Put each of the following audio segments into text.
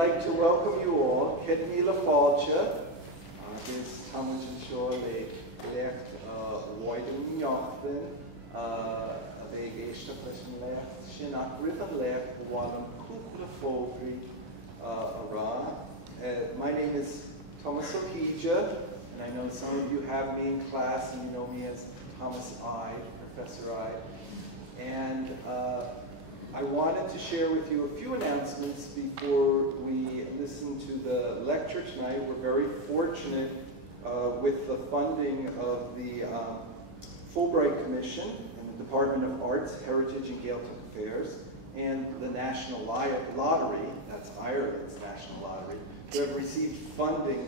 like to welcome you all. Kedmila Falcha, this Thomas and Shaw, they left Wyden Yochthin, they gave the question left, Shinak Riven left, Wallam Kukula Fogri, Ara. My name is Thomas Okija, and I know some of you have me in class, and you know me as Thomas I, Professor I. And I wanted to share with you a few announcements before we listen to the lecture tonight. We're very fortunate with the funding of the Fulbright Commission and the Department of Arts, Heritage and Gaeltacht Affairs, and the National Lottery, that's Ireland's National Lottery, who have received funding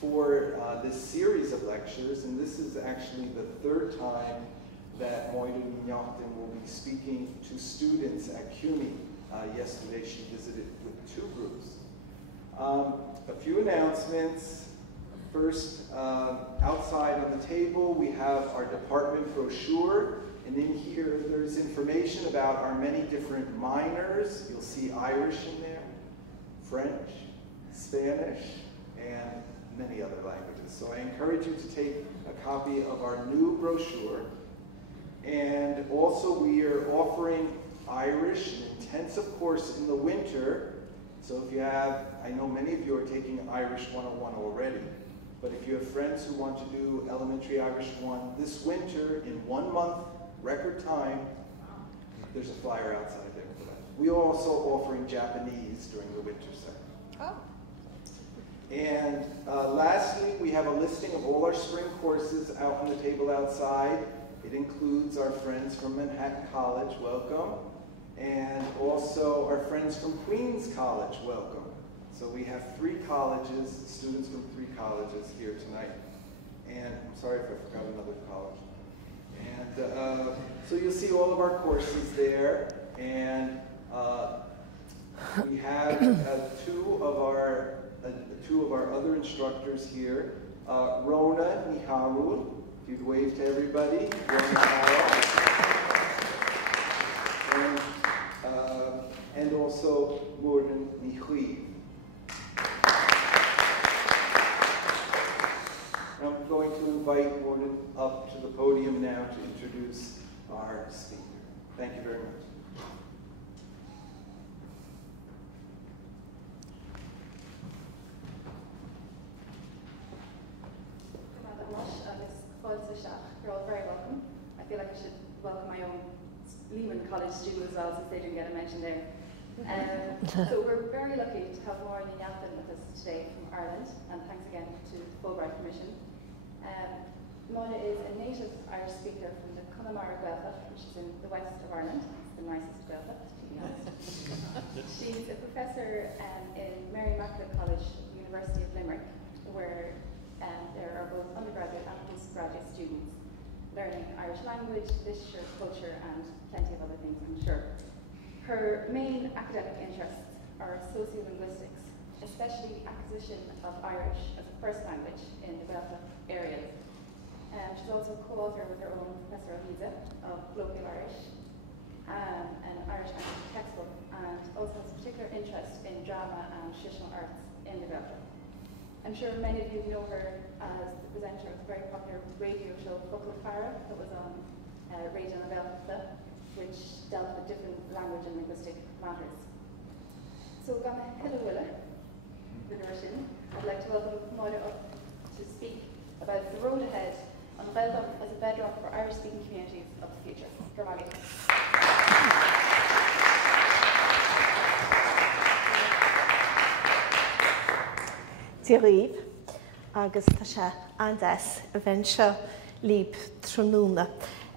for this series of lectures, and this is actually the third time that Moira Yochthin will be speaking to students at CUNY. Yesterday she visited with 2 groups. A few announcements. First, outside on the table we have our department brochure, and in here there's information about our many different minors. You'll see Irish in there, French, Spanish, and many other languages. So I encourage you to take a copy of our new brochure. And also we are offering Irish, an intensive course in the winter. So if you have, I know many of you are taking Irish 101 already, but if you have friends who want to do Elementary Irish 1 this winter in 1 month, record time, there's a flyer outside there for that. We are also offering Japanese during the winter session. Oh. And lastly, we have a listing of all our spring courses out on the table outside. It includes our friends from Manhattan College, welcome, and also our friends from Queens College, welcome. So we have 3 colleges, students from 3 colleges here tonight. And I'm sorry if I forgot another college. And so you'll see all of our courses there. And we have 2 of our other instructors here. Rona Niharul. You'd wave to everybody. And also Morgan Mihui. I'm going to invite Morgan up to the podium now to introduce our speaker. Thank you very much. You're all very welcome. I feel like I should welcome my own Lehman College student as well, since they didn't get a mention there. So we're very lucky to have Moira Yochthin with us today from Ireland, and thanks again to the Fulbright Commission. Moira is a native Irish speaker from the Connemara Gaeltacht, which is in the west of Ireland. It's the nicest Gaeltacht, to be honest. She's a professor in Mary Immaculate College, University of Limerick, where there are both undergraduate and postgraduate students learning Irish language, literature, culture, and plenty of other things, I'm sure. Her main academic interests are sociolinguistics, especially acquisition of Irish as a first language in the Gaeltacht areas. She's also a co-author with her own Professor Eliza of Colloquial Irish, an Irish language textbook, and also has a particular interest in drama and traditional arts in the Gaeltacht. I'm sure many of you know her as the presenter of the very popular radio show Focal Farah that was on Radio na Gaeltacht, which dealt with different language and linguistic matters. So, Gama Hilawilla, I'd like to welcome Moira up to speak about the road ahead on Gaeltacht as a bedrock for Irish-speaking communities of the future. Gramali. Díríb, agus tá sé andas a bhain seo líb trónúna.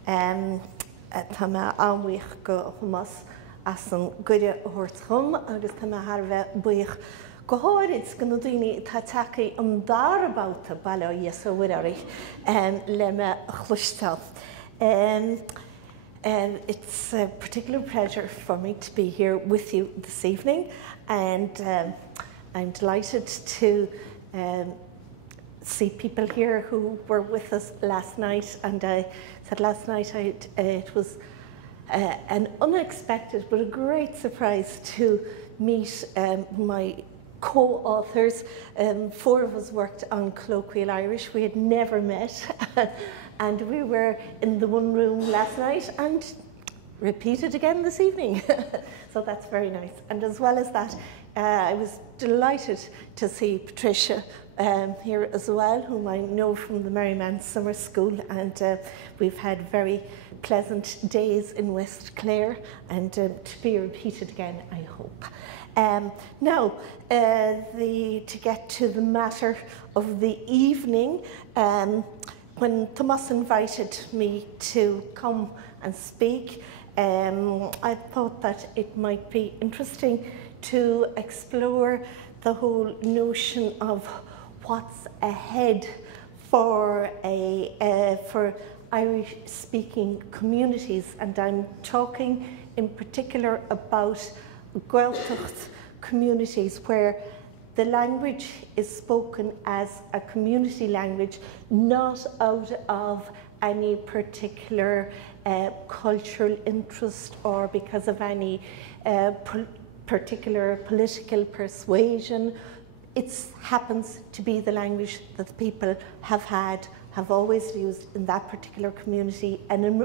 Tá me anmhaoch go thumas as an gcuide thuirtchum, agus tá me thar bheith buíoch go háirid go na daoine tá tacaí an darbáta bailile Iesu Uireartaigh le me chluisteáil. It's a particular pleasure for me to be here with you this evening, and I'm delighted to see people here who were with us last night. And I said last night it was an unexpected but a great surprise to meet my co-authors. 4 of us worked on Colloquial Irish. We had never met, and we were in the one room last night and repeated again this evening. So that's very nice. And as well as that, I was delighted to see Patricia here as well, whom I know from the Merryman Summer School, and we've had very pleasant days in West Clare, and to be repeated again, I hope. Now, to get to the matter of the evening, when Thomas invited me to come and speak, I thought that it might be interesting to explore the whole notion of what's ahead for Irish-speaking communities, and I'm talking in particular about Gaeltacht communities where the language is spoken as a community language, not out of any particular cultural interest or because of any particular political persuasion. It happens to be the language that the people have always used in that particular community, and in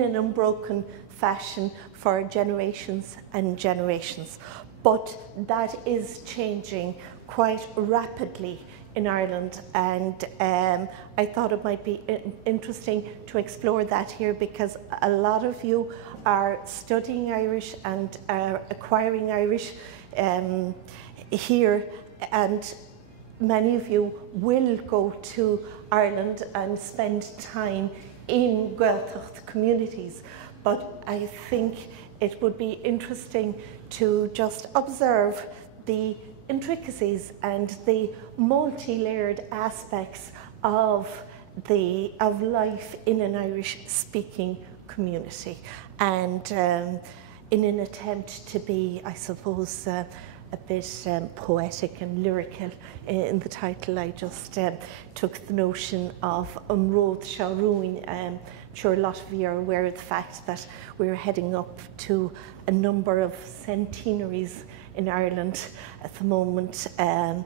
an unbroken fashion for generations and generations. But that is changing quite rapidly in Ireland, and I thought it might be interesting to explore that here, because a lot of you are studying Irish and are acquiring Irish here, and many of you will go to Ireland and spend time in Gaeltacht communities. But I think it would be interesting to just observe the intricacies and the multi-layered aspects of life in an Irish-speaking community, and in an attempt to be, I suppose, a bit poetic and lyrical in the title, I just took the notion of Unroth Sharuin. I'm sure a lot of you are aware of the fact that we're heading up to a number of centenaries in Ireland at the moment, and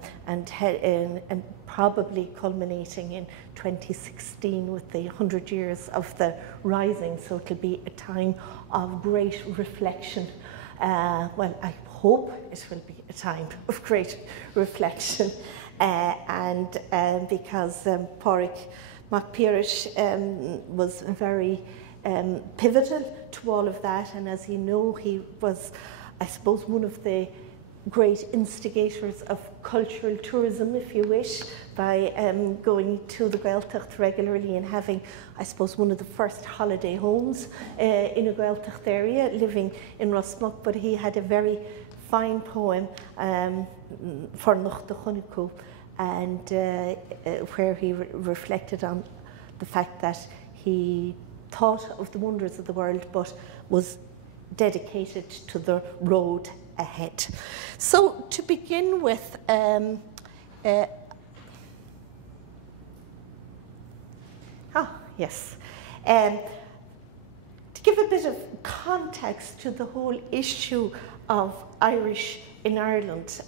probably culminating in 2016 with the 100 years of the Rising. So it'll be a time of great reflection. Well, I hope it will be a time of great reflection, because Pádraig Mac Piaraish was very pivotal to all of that, and as you know, he was, I suppose, one of the great instigators of cultural tourism, if you wish, by going to the Gaeltacht regularly and having, I suppose, one of the first holiday homes in a Gaeltacht area, living in Rosmuck. But he had a very fine poem, Fornoch de Chonico, and where he reflected on the fact that he thought of the wonders of the world, but was dedicated to the road ahead. So to begin with, to give a bit of context to the whole issue of Irish in Ireland,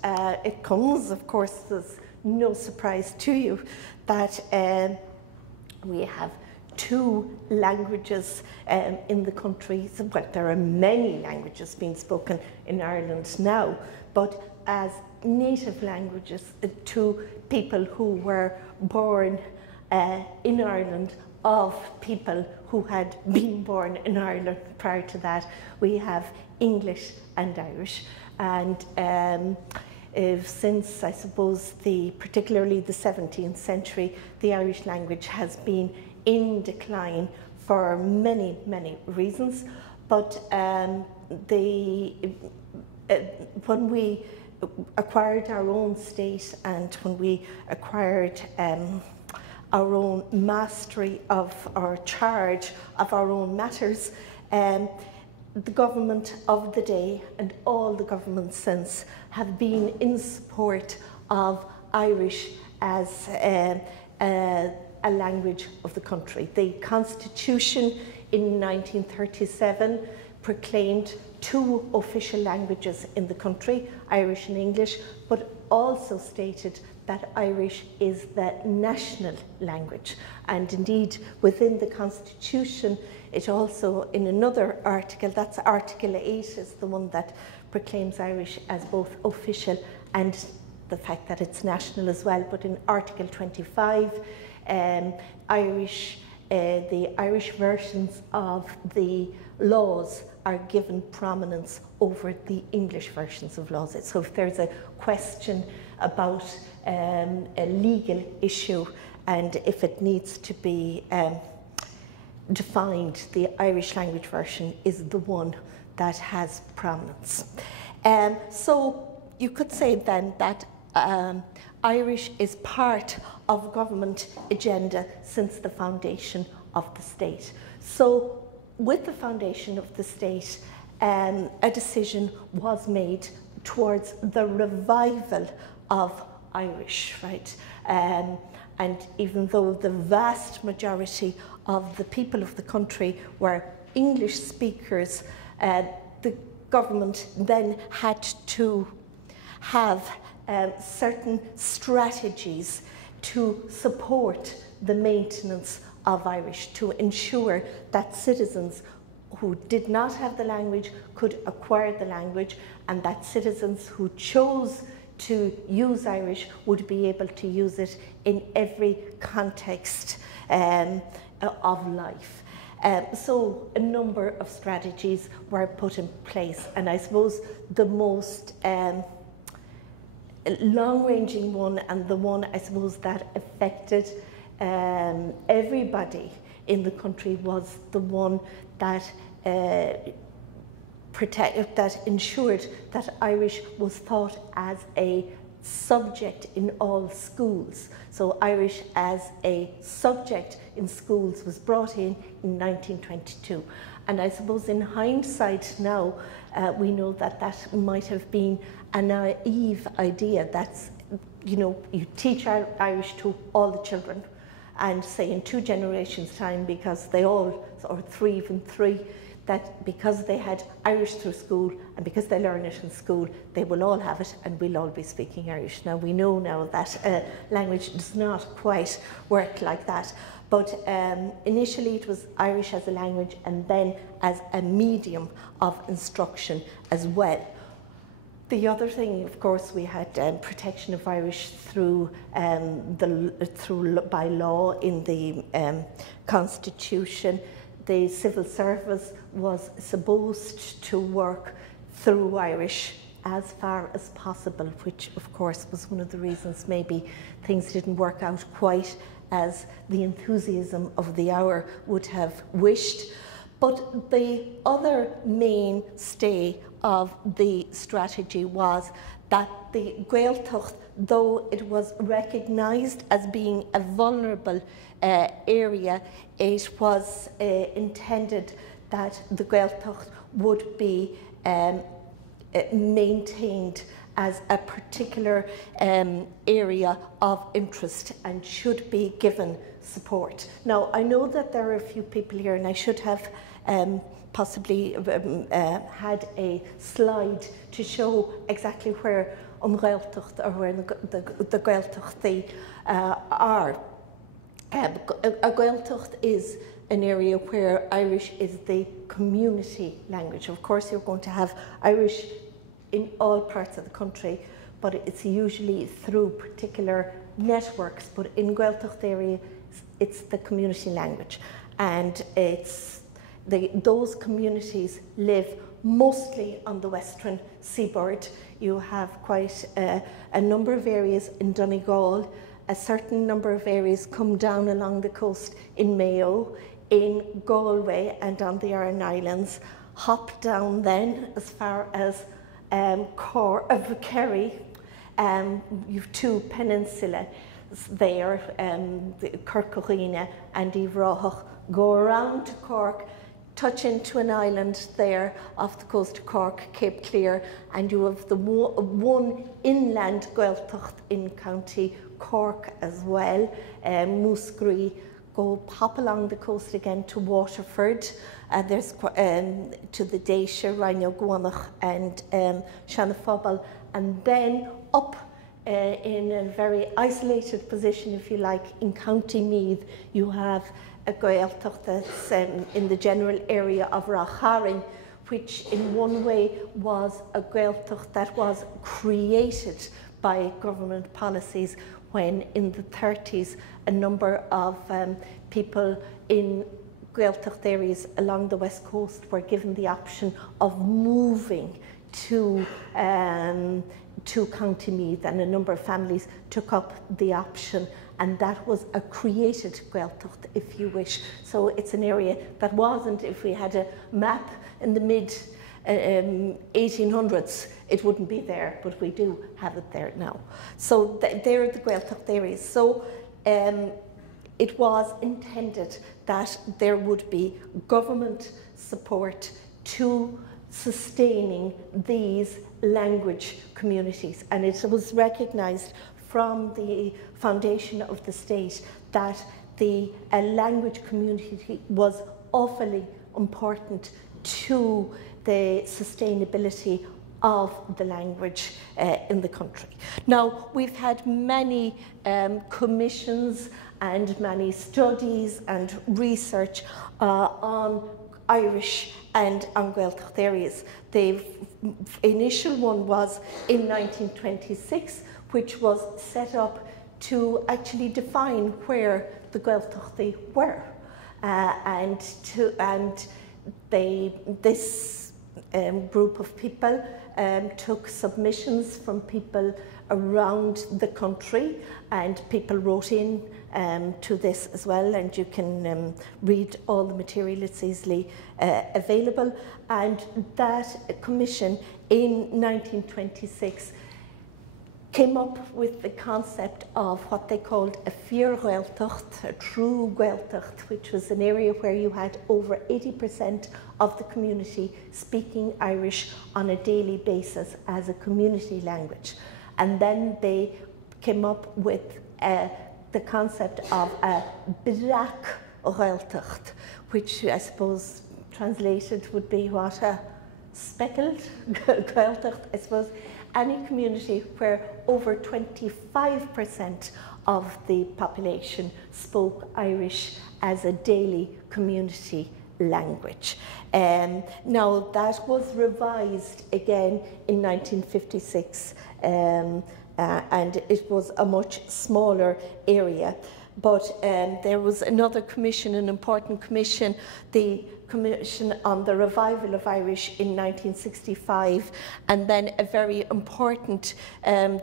it comes, of course, as no surprise to you that we have 2 languages in the country. So, well, there are many languages being spoken in Ireland now, but as native languages to people who were born in Ireland, of people who had been born in Ireland prior to that, we have English and Irish. And since, I suppose, particularly the 17th century, the Irish language has been in decline for many, many reasons. But when we acquired our own state, and when we acquired our own mastery of our charge of our own matters, the government of the day and all the governments since have been in support of Irish as a language of the country. The Constitution in 1937 proclaimed 2 official languages in the country, Irish and English, but also stated that Irish is the national language. And indeed, within the Constitution, it also, in another article, that's Article 8, is the one that proclaims Irish as both official and the fact that it's national as well. But in Article 25, the Irish versions of the laws are given prominence over the English versions of laws. So if there's a question about a legal issue and if it needs to be defined, the Irish language version is the one that has prominence. So you could say then that Irish is part of government agenda since the foundation of the state. So with the foundation of the state, a decision was made towards the revival of Irish, right? And even though the vast majority of the people of the country were English speakers, the government then had to have certain strategies to support the maintenance of Irish, to ensure that citizens who did not have the language could acquire the language, and that citizens who chose to use Irish would be able to use it in every context of life. So a number of strategies were put in place, and I suppose the most long-ranging one, and the one I suppose that affected everybody in the country, was the one that that ensured that Irish was taught as a subject in all schools. So Irish as a subject in schools was brought in 1922. And I suppose in hindsight now, we know that that might have been a naive idea. That's, you know, you teach Irish to all the children, and say in 2 generations' time, because they all, or 3, even 3, that because they had Irish through school and because they learn it in school, they will all have it and we'll all be speaking Irish. Now we know now that language does not quite work like that, but initially it was Irish as a language and then as a medium of instruction as well. The other thing, of course, we had protection of Irish through by law in the Constitution. The civil service was supposed to work through Irish as far as possible, which of course was one of the reasons maybe things didn't work out quite as the enthusiasm of the hour would have wished. But the other mainstay of the strategy was that the Gaeltacht, though it was recognised as being a vulnerable area, it was intended that the Gaeltacht would be maintained as a particular area of interest and should be given support. Now, I know that there are a few people here, and I should have possibly had a slide to show exactly where Gaeltacht, or where the Gaeltacht are. A Gaeltacht is an area where Irish is the community language. Of course, you're going to have Irish in all parts of the country, but it's usually through particular networks. But in Gaeltacht area, it's the community language, and those communities live mostly on the western seaboard. You have quite a number of areas in Donegal. A certain number of areas come down along the coast in Mayo, in Galway and on the Aran Islands. Hop down then as far as Kerry. You've 2 peninsulas there, Kirkcalrina and Ivráthach. Go around to Cork, touch into an island there off the coast of Cork, Cape Clear, and you have the one inland Gaeltacht in County Cork as well, Musgree, go pop along the coast again to Waterford. There's to the Déise, Rhino Guanach and Shanafobal, and then up in a very isolated position, if you like, in County Meath, you have a Gaeltacht that's in the general area of Racharing, which in one way was a Gaeltacht that was created by government policies when in the 30s a number of people in Gaeltacht areas along the west coast were given the option of moving to County Meath, and a number of families took up the option, and that was a created Gaeltacht, if you wish. So it's an area that wasn't, if we had a map in the mid 1800s, it wouldn't be there, but we do have it there now. So they're the Gaeltacht areas. So it was intended that there would be government support to sustaining these language communities, and it was recognised from the foundation of the state that the language community was awfully important to the sustainability of the language in the country. Now, we've had many commissions and many studies and research on Irish and on Gaeltacht areas. The initial one was in 1926, which was set up to actually define where the Gaeltachtaí were, this group of people took submissions from people around the country, and people wrote in to this as well, and you can read all the material, it's easily available. And that commission in 1926 came up with the concept of what they called a Fíor Gaeltacht, a true Gaeltacht, which was an area where you had over 80% of the community speaking Irish on a daily basis as a community language. And then they came up with the concept of a Brak Gaeltacht, which I suppose translated would be what, a speckled Gaeltacht, I suppose. Any community where over 25% of the population spoke Irish as a daily community language. Now, that was revised again in 1956, and it was a much smaller area. But there was another commission, an important commission, the Commission on the Revival of Irish in 1965, and then a very important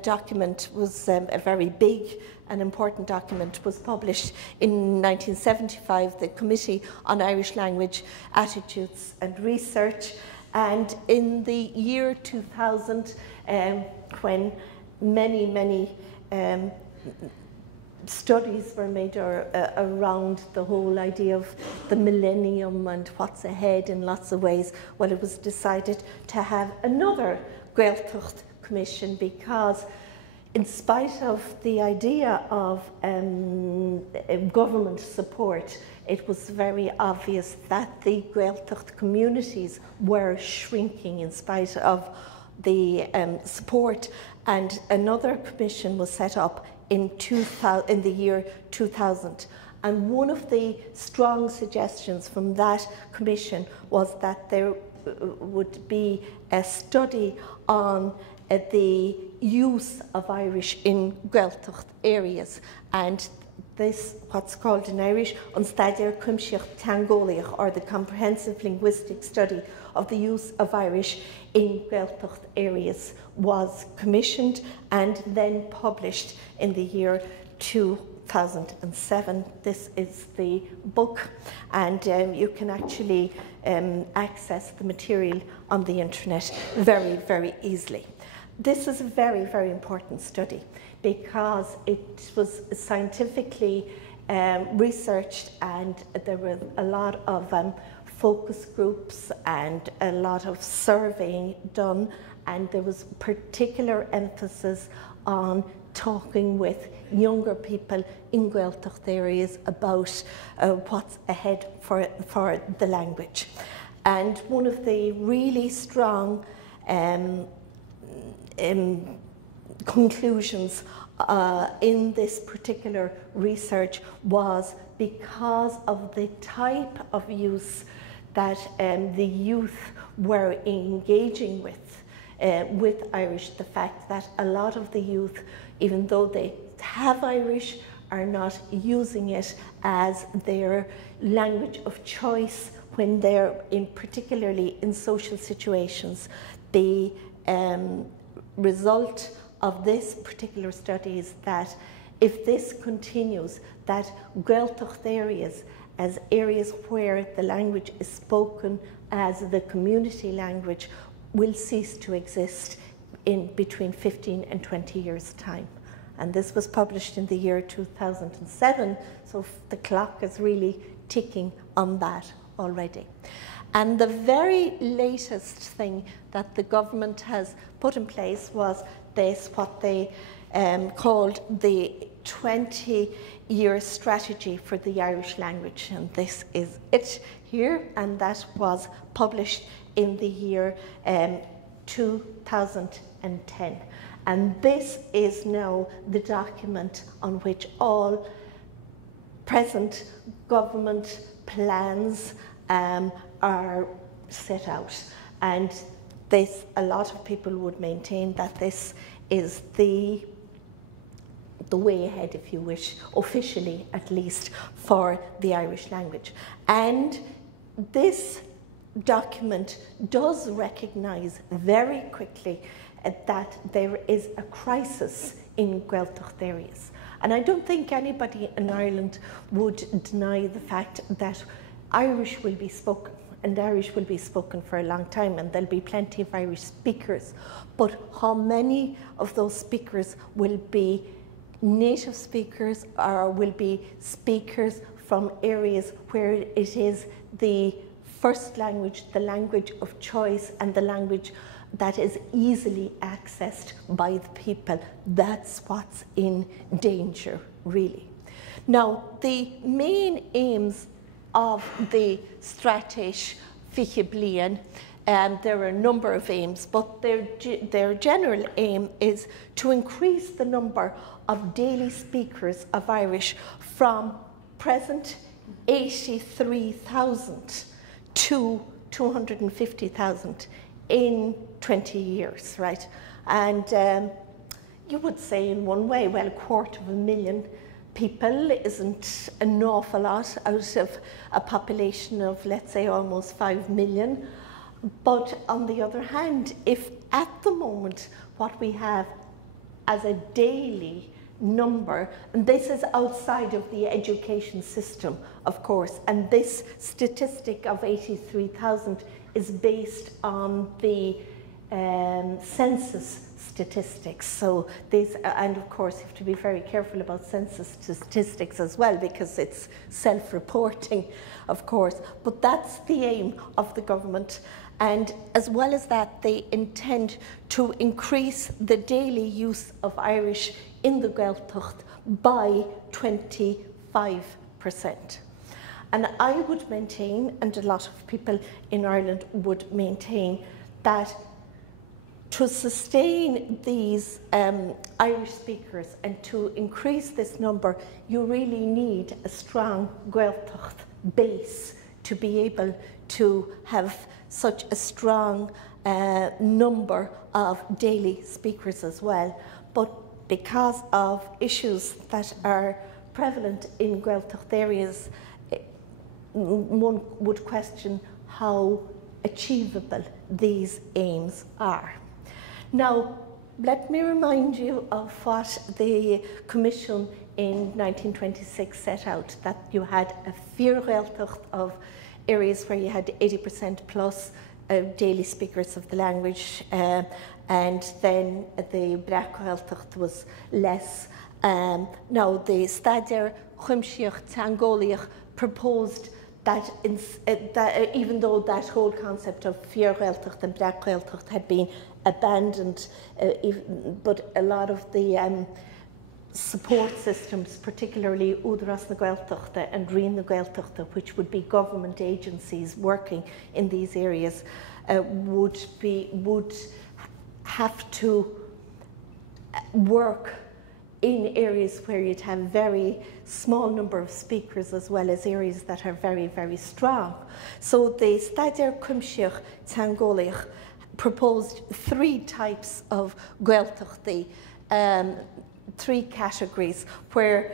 document was, a very big and important document was published in 1975, the Committee on Irish Language, Attitudes and Research. And in the year 2000, when many studies were made around the whole idea of the millennium and what's ahead in lots of ways, well, it was decided to have another Gaeltacht Commission, because in spite of the idea of government support, it was very obvious that the Gaeltacht communities were shrinking in spite of the support, and another commission was set up in the year 2000. And one of the strong suggestions from that commission was that there would be a study on the use of Irish in Gaeltacht areas, and this, what's called in Irish, an Staidir Cuimseach Teangolaíoch, or the comprehensive linguistic study of the use of Irish in Gaeltacht areas, was commissioned and then published in the year 2007. This is the book, and you can actually access the material on the internet very easily. This is a very important study, because it was scientifically researched, and there were a lot of focus groups and a lot of surveying done, and there was particular emphasis on talking with younger people in Gaeltacht areas about what's ahead for the language. And one of the really strong conclusions in this particular research was because of the type of use that the youth were engaging with Irish, the fact that a lot of the youth, even though they have Irish, are not using it as their language of choice when they're particularly in social situations. The result of this particular study is that if this continues, that Gaeltacht areas, as areas where the language is spoken as the community language, will cease to exist in between 15 and 20 years' time. And this was published in the year 2007, so the clock is really ticking on that already. And the very latest thing that the government has put in place was this, what they called the 20-year strategy for the Irish language. And this is it here, and that was published in the year 2010. And this is now the document on which all present government plans are set out. And this, a lot of people would maintain that this is the way ahead, if you wish, officially at least, for the Irish language. And this document does recognise very quickly that there is a crisis in Gaeltacht areas. And I don't think anybody in Ireland would deny the fact that Irish will be spoken, and Irish will be spoken for a long time, and there'll be plenty of Irish speakers. But how many of those speakers will be native speakers or will be speakers from areas where it is the first language, the language of choice, and the language that is easily accessed by the people? That's what's in danger, really. Now, the main aims of the Strateis Fiche Bliain, there are a number of aims, but their general aim is to increase the number of daily speakers of Irish from present 83,000 to 250,000 in 20 years, right? And you would say in one way, well, 250,000 people isn't an awful lot out of a population of, let's say, almost 5 million. But on the other hand, if at the moment what we have as a daily number, and this is outside of the education system, of course, and this statistic of 83,000 is based on the census statistics. So these, and of course you have to be very careful about census statistics as well, because it's self-reporting, of course, but that's the aim of the government. And as well as that, they intend to increase the daily use of Irish in the Gaeltacht by 25%. And I would maintain, and a lot of people in Ireland would maintain, that to sustain these Irish speakers and to increase this number, you really need a strong Gaeltacht base to be able to have such a strong number of daily speakers as well. But because of issues that are prevalent in Gaeltacht areas, one would question how achievable these aims are. Now, let me remind you of what the Commission in 1926 set out, that you had a Fíor Gaeltacht of areas where you had 80% plus daily speakers of the language, and then the Brak Gaeltacht was less. Now, the Stadéir Chuimsíocht Teangólaíoch proposed that, even though that whole concept of Fíor Gaeltacht and Brak Gaeltacht had been abandoned, but a lot of the support systems, particularly Údarás na Gaeltachta and Rian na Gaeltachta, which would be government agencies working in these areas, would have to work in areas where you'd have very small number of speakers as well as areas that are very, very strong. So the Staidir Cuimsiach Teangolaigh proposed 3 types of Gaeltachtaí, 3 categories, where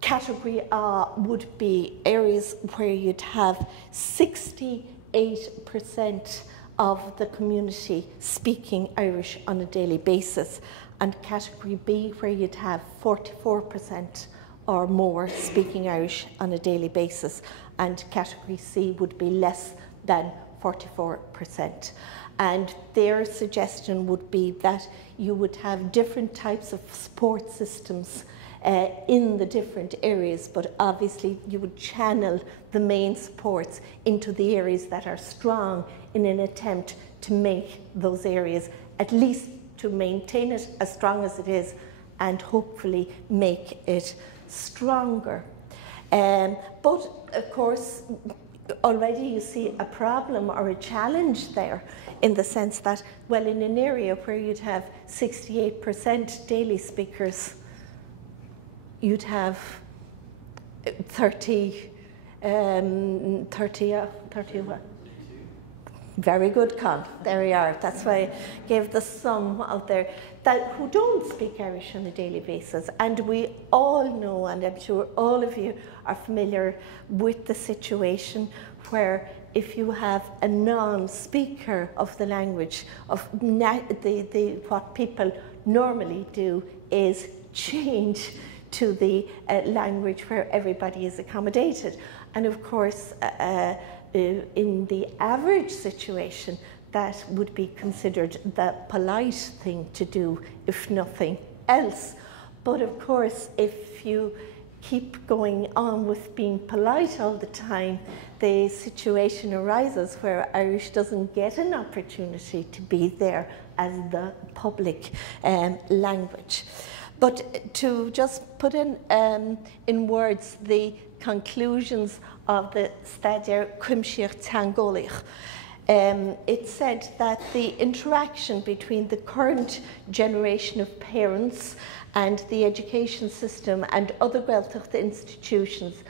category A would be areas where you'd have 68% of the community speaking Irish on a daily basis, and category B where you'd have 44% or more speaking Irish on a daily basis, and category C would be less than 44%. And their suggestion would be that you would have different types of support systems in the different areas, but obviously you would channel the main supports into the areas that are strong in an attempt to make those areas, at least to maintain it as strong as it is, and hopefully make it stronger. But of course, already you see a problem or a challenge there, in the sense that, well, in an area where you'd have 68% daily speakers, you'd have 30 what? Very good, Con. There we are. That's why I gave the sum out there, that who don't speak Irish on a daily basis. And we all know, and I'm sure all of you are familiar with the situation where if you have a non-speaker of the language, what people normally do is change to the language where everybody is accommodated. And of course, in the average situation, that would be considered the polite thing to do, if nothing else. But of course, if you keep going on with being polite all the time, the situation arises where Irish doesn't get an opportunity to be there as the public language. But to just put in words the conclusions of the Staidir Cuimsiach Teangolaigh, it said that the interaction between the current generation of parents and the education system and other Gaeltacht institutions,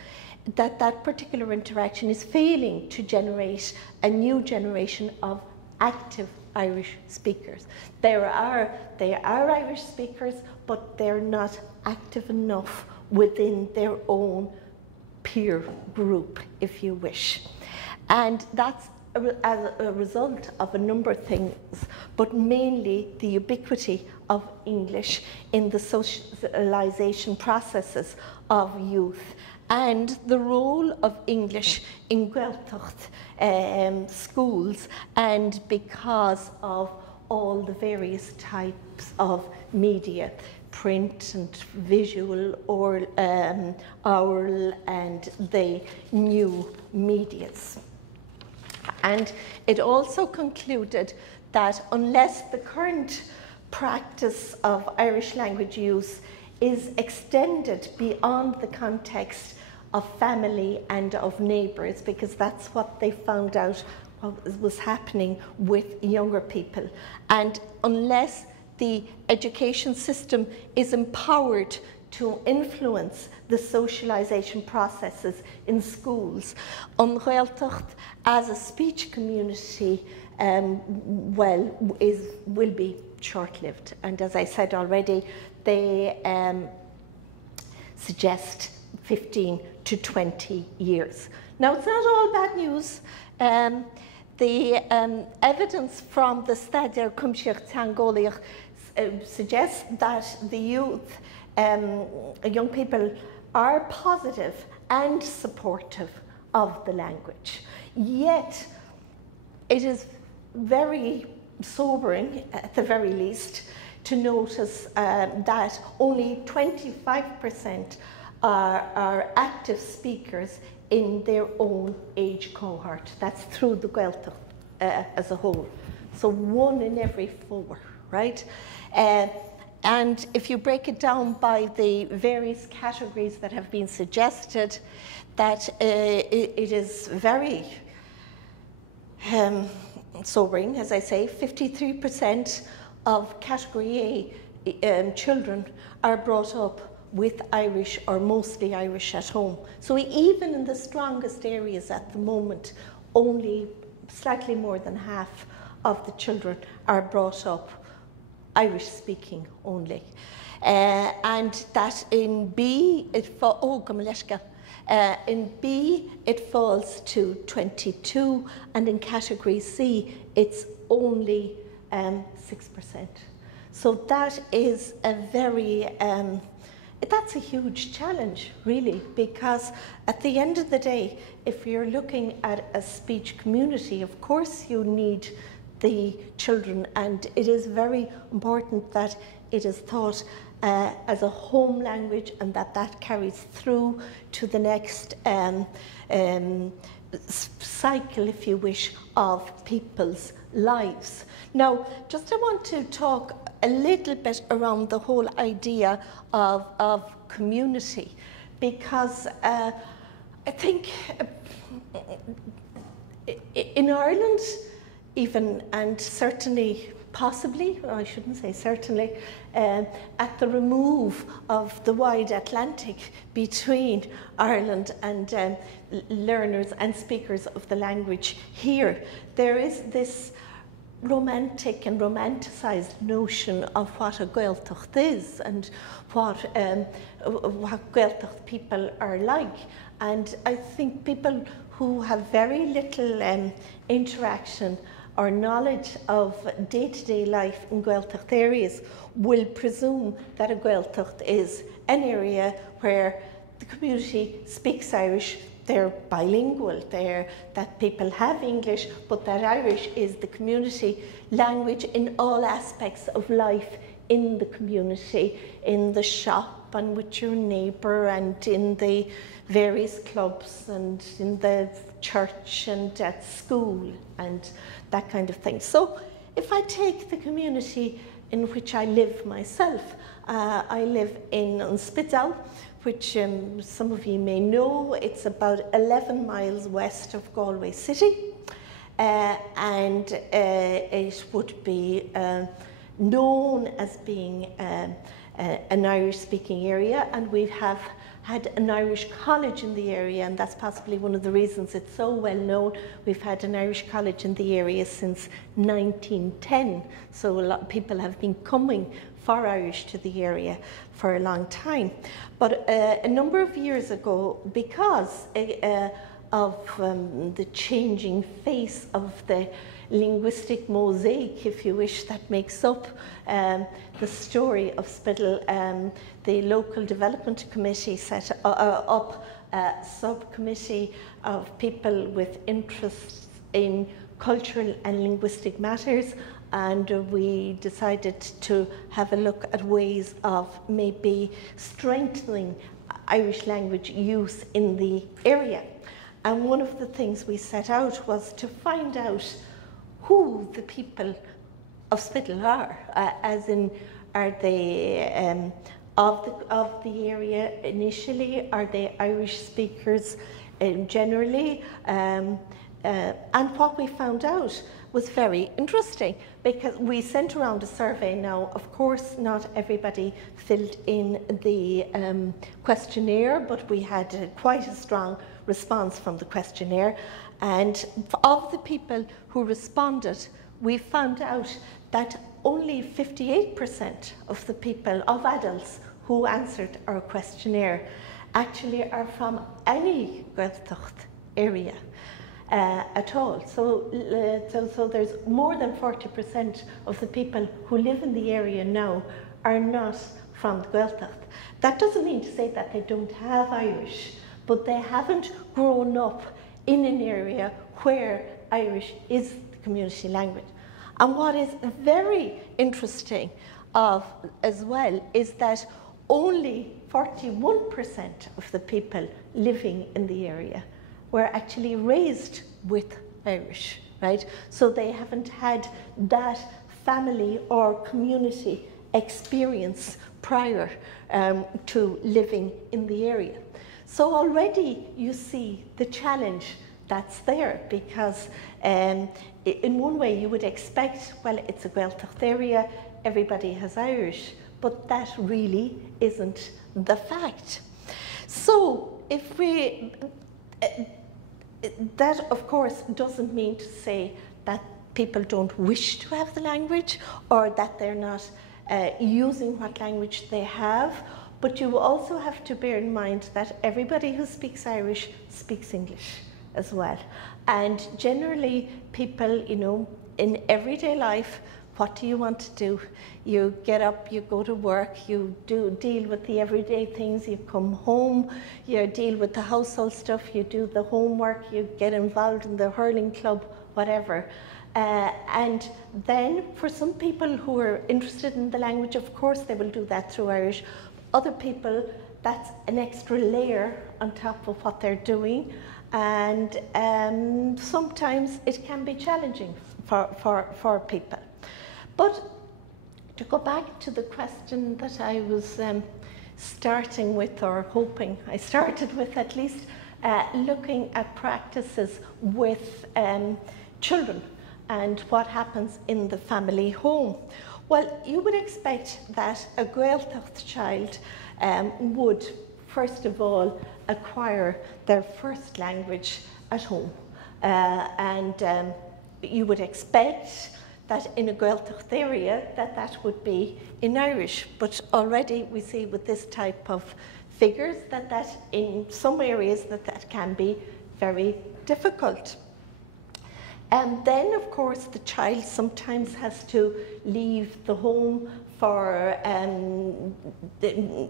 that particular interaction is failing to generate a new generation of active Irish speakers. They are Irish speakers, but they're not active enough within their own peer group, if you wish. And that's as a result of a number of things, but mainly the ubiquity of English in the socialization processes of youth, and the role of English in Gaeltacht schools, and because of all the various types of media, print and visual, or oral, and the new medias. And it also concluded that unless the current practice of Irish language use is extended beyond the context of family and of neighbours, because that's what they found out what was happening with younger people, and unless the education system is empowered to influence the socialisation processes in schools, Gaeltacht as a speech community will be short-lived. And as I said already, they suggest 15 to 20 years. Now, it's not all bad news. The evidence from the Staidir Cuimsiach Teangolaigh suggests that the youth, young people, are positive and supportive of the language. Yet, it is very sobering, at the very least, to notice that only 25% are active speakers in their own age cohort. That's through the Gaeltacht as a whole. So 1 in every 4, right? And if you break it down by the various categories that have been suggested, that it is very sobering, as I say. 53% of Category A children are brought up with Irish or mostly Irish at home. So even in the strongest areas at the moment, only slightly more than half of the children are brought up Irish speaking only. And that in B, in B it falls to 22, and in Category C it's only 6%. So that is a very, that's a huge challenge really, because at the end of the day, if you're looking at a speech community, of course you need the children, and it is very important that it is taught as a home language, and that carries through to the next cycle, if you wish, of people's lives. Now, just I want to talk a little bit around the whole idea of community, because I think in Ireland, even, and certainly, possibly, I shouldn't say certainly, at the remove of the wide Atlantic between Ireland and learners and speakers of the language here, there is this romantic and romanticised notion of what a Gaeltacht is and what Gaeltacht people are like. And I think people who have very little interaction or knowledge of day-to-day life in Gaeltacht areas will presume that a Gaeltacht is an area where the community speaks Irish, they're bilingual, that people have English, but that Irish is the community language in all aspects of life in the community, in the shop and with your neighbour and in the various clubs and in the church and at school and that kind of thing. So if I take the community in which I live myself, I live in Unspiddow, which some of you may know. It's about 11 miles west of Galway City, and it would be known as being an Irish-speaking area, and we have had an Irish college in the area, and that's possibly one of the reasons it's so well known. We've had an Irish college in the area since 1910, so a lot of people have been coming for Irish to the area for a long time. But a number of years ago, because of the changing face of the linguistic mosaic, if you wish, that makes up the story of Spiddal, the local development committee set up a subcommittee of people with interests in cultural and linguistic matters, and we decided to have a look at ways of maybe strengthening Irish language use in the area. And one of the things we set out was to find out who the people of Spiddal are, as in, are they of the area initially, are they Irish speakers generally, and what we found out was very interesting, because we sent around a survey. Now, of course, not everybody filled in the questionnaire, but we had quite a strong response from the questionnaire. And of the people who responded, we found out that only 58% of the people, of adults who answered our questionnaire, actually are from any Gaeltacht area at all. So there's more than 40% of the people who live in the area now are not from Gaeltacht. That doesn't mean to say that they don't have Irish, but they haven't grown up in an area where Irish is the community language. And what is very interesting as well is that only 41% of the people living in the area were actually raised with Irish, right? So they haven't had that family or community experience prior to living in the area. So already you see the challenge that's there, because in one way you would expect, well, it's a Gaeltacht area, everybody has Irish, but that really isn't the fact. So if we, that of course doesn't mean to say that people don't wish to have the language or that they're not using what language they have, but you also have to bear in mind that everybody who speaks Irish speaks English as well. And generally people, you know, in everyday life, what do you want to do? You get up, you go to work, you deal with the everyday things, you come home, you deal with the household stuff, you do the homework, you get involved in the hurling club, whatever. And then for some people who are interested in the language, of course they will do that through Irish. Other people, that's an extra layer on top of what they're doing. And sometimes it can be challenging for people. But to go back to the question that I was starting with, or hoping I started with at least, looking at practices with children and what happens in the family home. Well, you would expect that a Gaeltacht child would, first of all, acquire their first language at home. And you would expect that in a Gaeltacht area that would be in Irish. But already we see with this type of figures that in some areas that can be very difficult. And then, of course, the child sometimes has to leave the home for the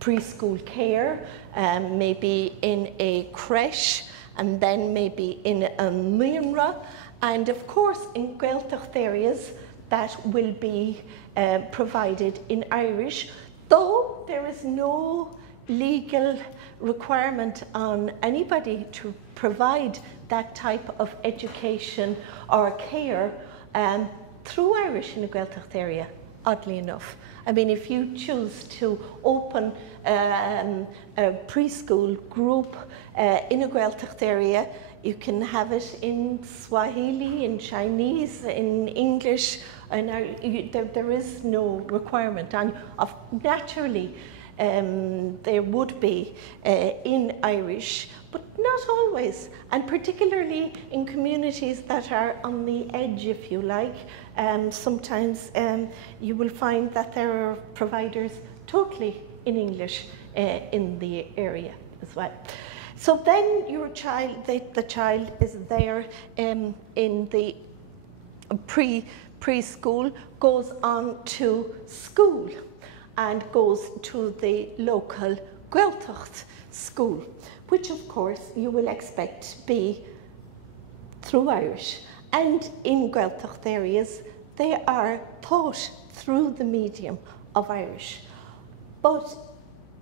preschool care, maybe in a creche, and then maybe in a Mionra. And of course, in Gaeltacht areas, that will be provided in Irish, though there is no legal requirement on anybody to provide that type of education or care through Irish in the Gaeltacht area, oddly enough. I mean, if you choose to open a preschool group in a Gaeltacht area, you can have it in Swahili, in Chinese, in English, and there is no requirement. And naturally, there would be in Irish, but not always, and particularly in communities that are on the edge, if you like. Sometimes you will find that there are providers totally in English in the area as well. So then your child, the child is there in the preschool, goes on to school and goes to the local Gaeltacht school, which of course you will expect to be through Irish. And in Gaeltacht areas, they are taught through the medium of Irish. But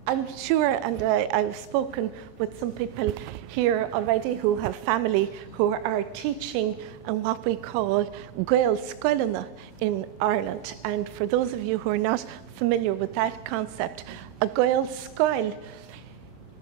I'm sure, and I've spoken with some people here already who have family who are teaching and what we call Gael Scoilena in Ireland. And for those of you who are not familiar with that concept, a Gael Scoil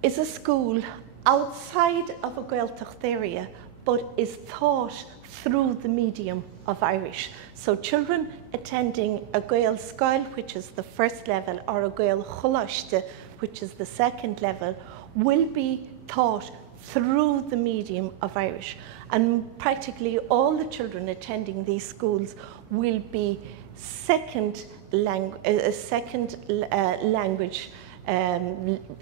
is a school outside of a Gaeltacht area, but is taught through the medium of Irish. So children attending a Gael Scoil, which is the first level, or a Gael Cholaiste, which is the second level, will be taught through the medium of Irish. And practically all the children attending these schools will be second language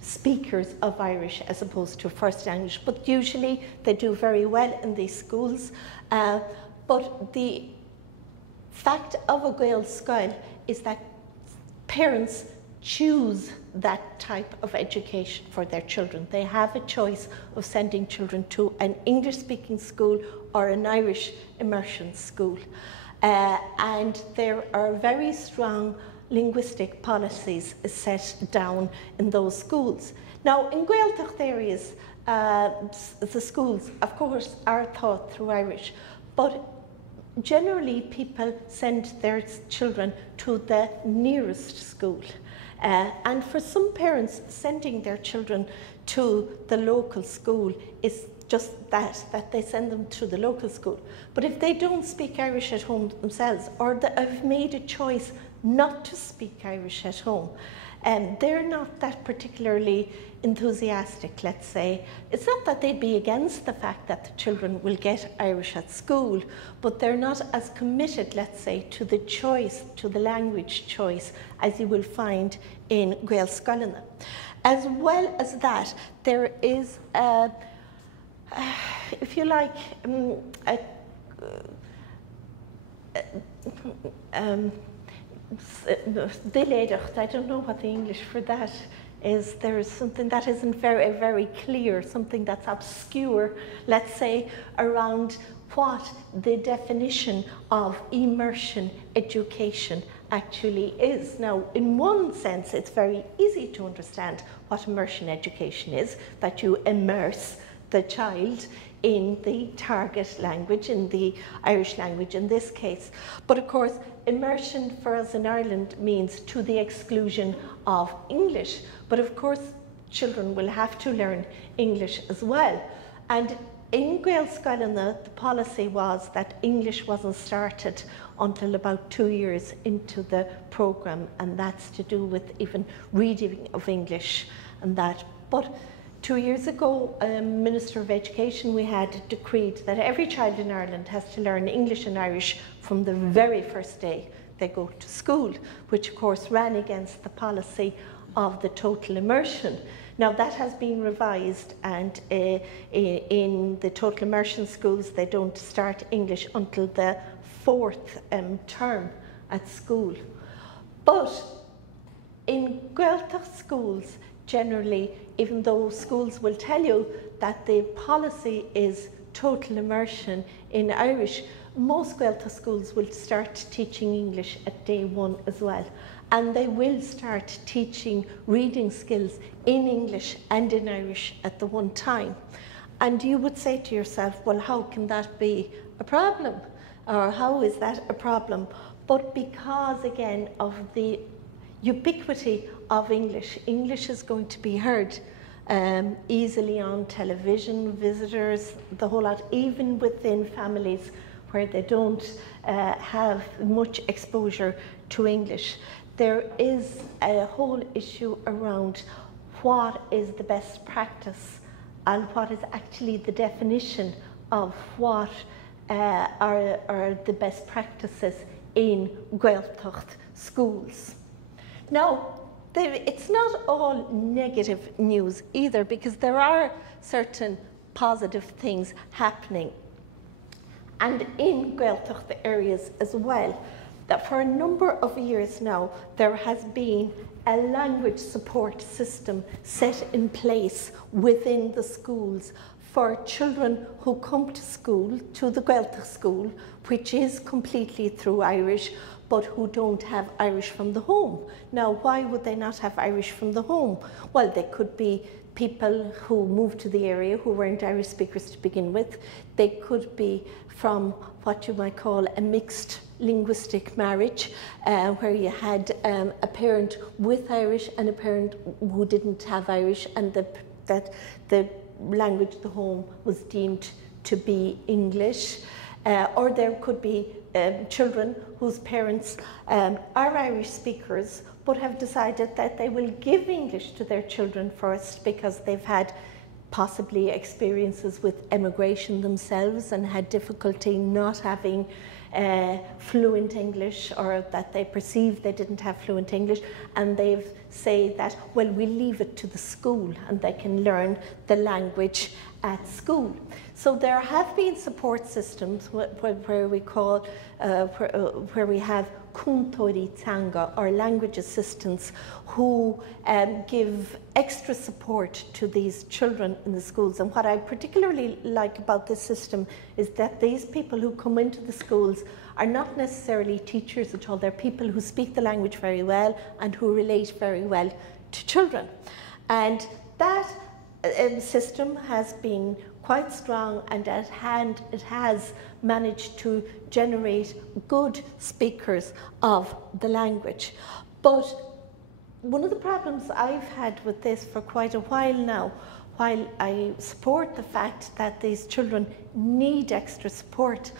speakers of Irish as opposed to first language. But usually they do very well in these schools. But the fact of a Gael Scoil is that parents choose that type of education for their children. They have a choice of sending children to an English-speaking school or an Irish immersion school. And there are very strong linguistic policies set down in those schools. Now, in Gaeltacht areas, the schools, of course, are taught through Irish, but generally people send their children to the nearest school. And for some parents, sending their children to the local school is just that they send them to the local school. But if they don't speak Irish at home themselves, or have made a choice not to speak Irish at home, they're not that particularly enthusiastic, let's say. It's not that they'd be against the fact that the children will get Irish at school, but they're not as committed, let's say, to the choice, to the language choice, as you will find in Gael Scoileanna. As well as that, there is, if you like, Dileadach, I don't know what the English for that is. There is something that isn't very, very clear, something that's obscure, let's say, around what the definition of immersion education actually is. Now, in one sense, it's very easy to understand what immersion education is, that you immerse the child in the target language, in the Irish language in this case. But of course, immersion for us in Ireland means to the exclusion of English. But of course, children will have to learn English as well. And in Gael Scoileanna, the policy was that English wasn't started until about 2 years into the programme, and that's to do with even reading of English and that. But 2 years ago, Minister of Education, we had decreed that every child in Ireland has to learn English and Irish from the very first day they go to school, which of course ran against the policy of the total immersion. Now that has been revised, and in the total immersion schools they don't start English until the 4th term at school. But in Gaeltacht schools, generally, even though schools will tell you that the policy is total immersion in Irish, most Gaeltacht schools will start teaching English at day 1 as well. And they will start teaching reading skills in English and in Irish at the one time. And you would say to yourself, well, how can that be a problem? Or how is that a problem? But because, again, of the ubiquity of English, English is going to be heard easily on television, visitors, the whole lot, even within families where they don't have much exposure to English. There is a whole issue around what is the best practice and what is actually the definition of what are the best practices in Gaeltacht schools. Now, it's not all negative news either, because there are certain positive things happening. And in Gaeltacht areas as well, that for a number of years now, there has been a language support system set in place within the schools for children who come to school, to the Gaeltacht school, which is completely through Irish, but who don't have Irish from the home. Now, why would they not have Irish from the home? Well, they could be people who moved to the area who weren't Irish speakers to begin with. They could be from what you might call a mixed linguistic marriage, where you had a parent with Irish and a parent who didn't have Irish, and that the language of the home was deemed to be English. Or there could be children whose parents are Irish speakers but have decided that they will give English to their children first because they've had possibly experiences with emigration themselves and had difficulty not having fluent English, or that they perceive they didn't have fluent English, and they've say that, well, we leave it to the school and they can learn the language at school. So there have been support systems where we call, where we have Cúntóirí Teanga, or language assistants, who give extra support to these children in the schools. And what I particularly like about this system is that these people who come into the schools are not necessarily teachers at all. They're people who speak the language very well and who relate very well to children. And that system has been quite strong, and at hand it has managed to generate good speakers of the language. But one of the problems I've had with this for quite a while now, while I support the fact that these children need extra support,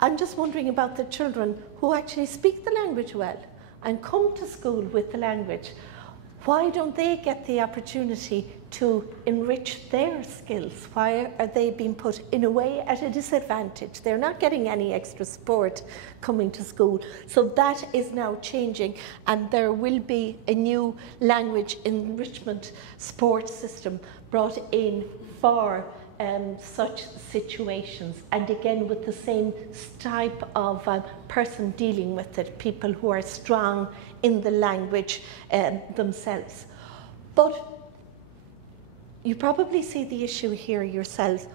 I'm just wondering about the children who actually speak the language well and come to school with the language. Why don't they get the opportunity to enrich their skills? Why are they being put in a way at a disadvantage? They're not getting any extra support coming to school. So that is now changing, and there will be a new language enrichment support system brought in for such situations, and again with the same type of person dealing with it, people who are strong in the language themselves. But you probably see the issue here yourselves.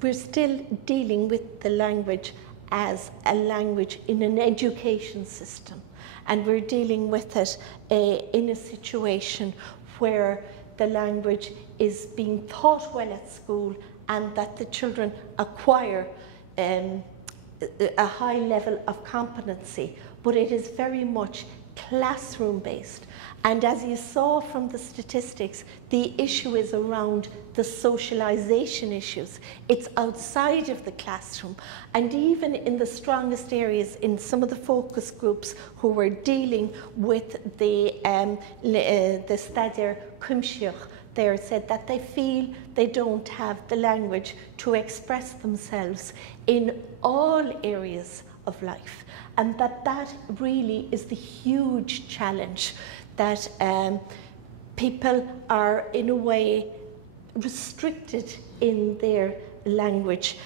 We're still dealing with the language as a language in an education system, and we're dealing with it in a situation where the language is being taught well at school, and that the children acquire a high level of competency, but it is very much classroom based. And as you saw from the statistics, the issue is around the socialization issues. It's outside of the classroom, and even in the strongest areas, in some of the focus groups who were dealing with the Staidir Cuimsiach, they said that they feel they don't have the language to express themselves in all areas of life, and that really is the huge challenge, that people are in a way restricted in their language,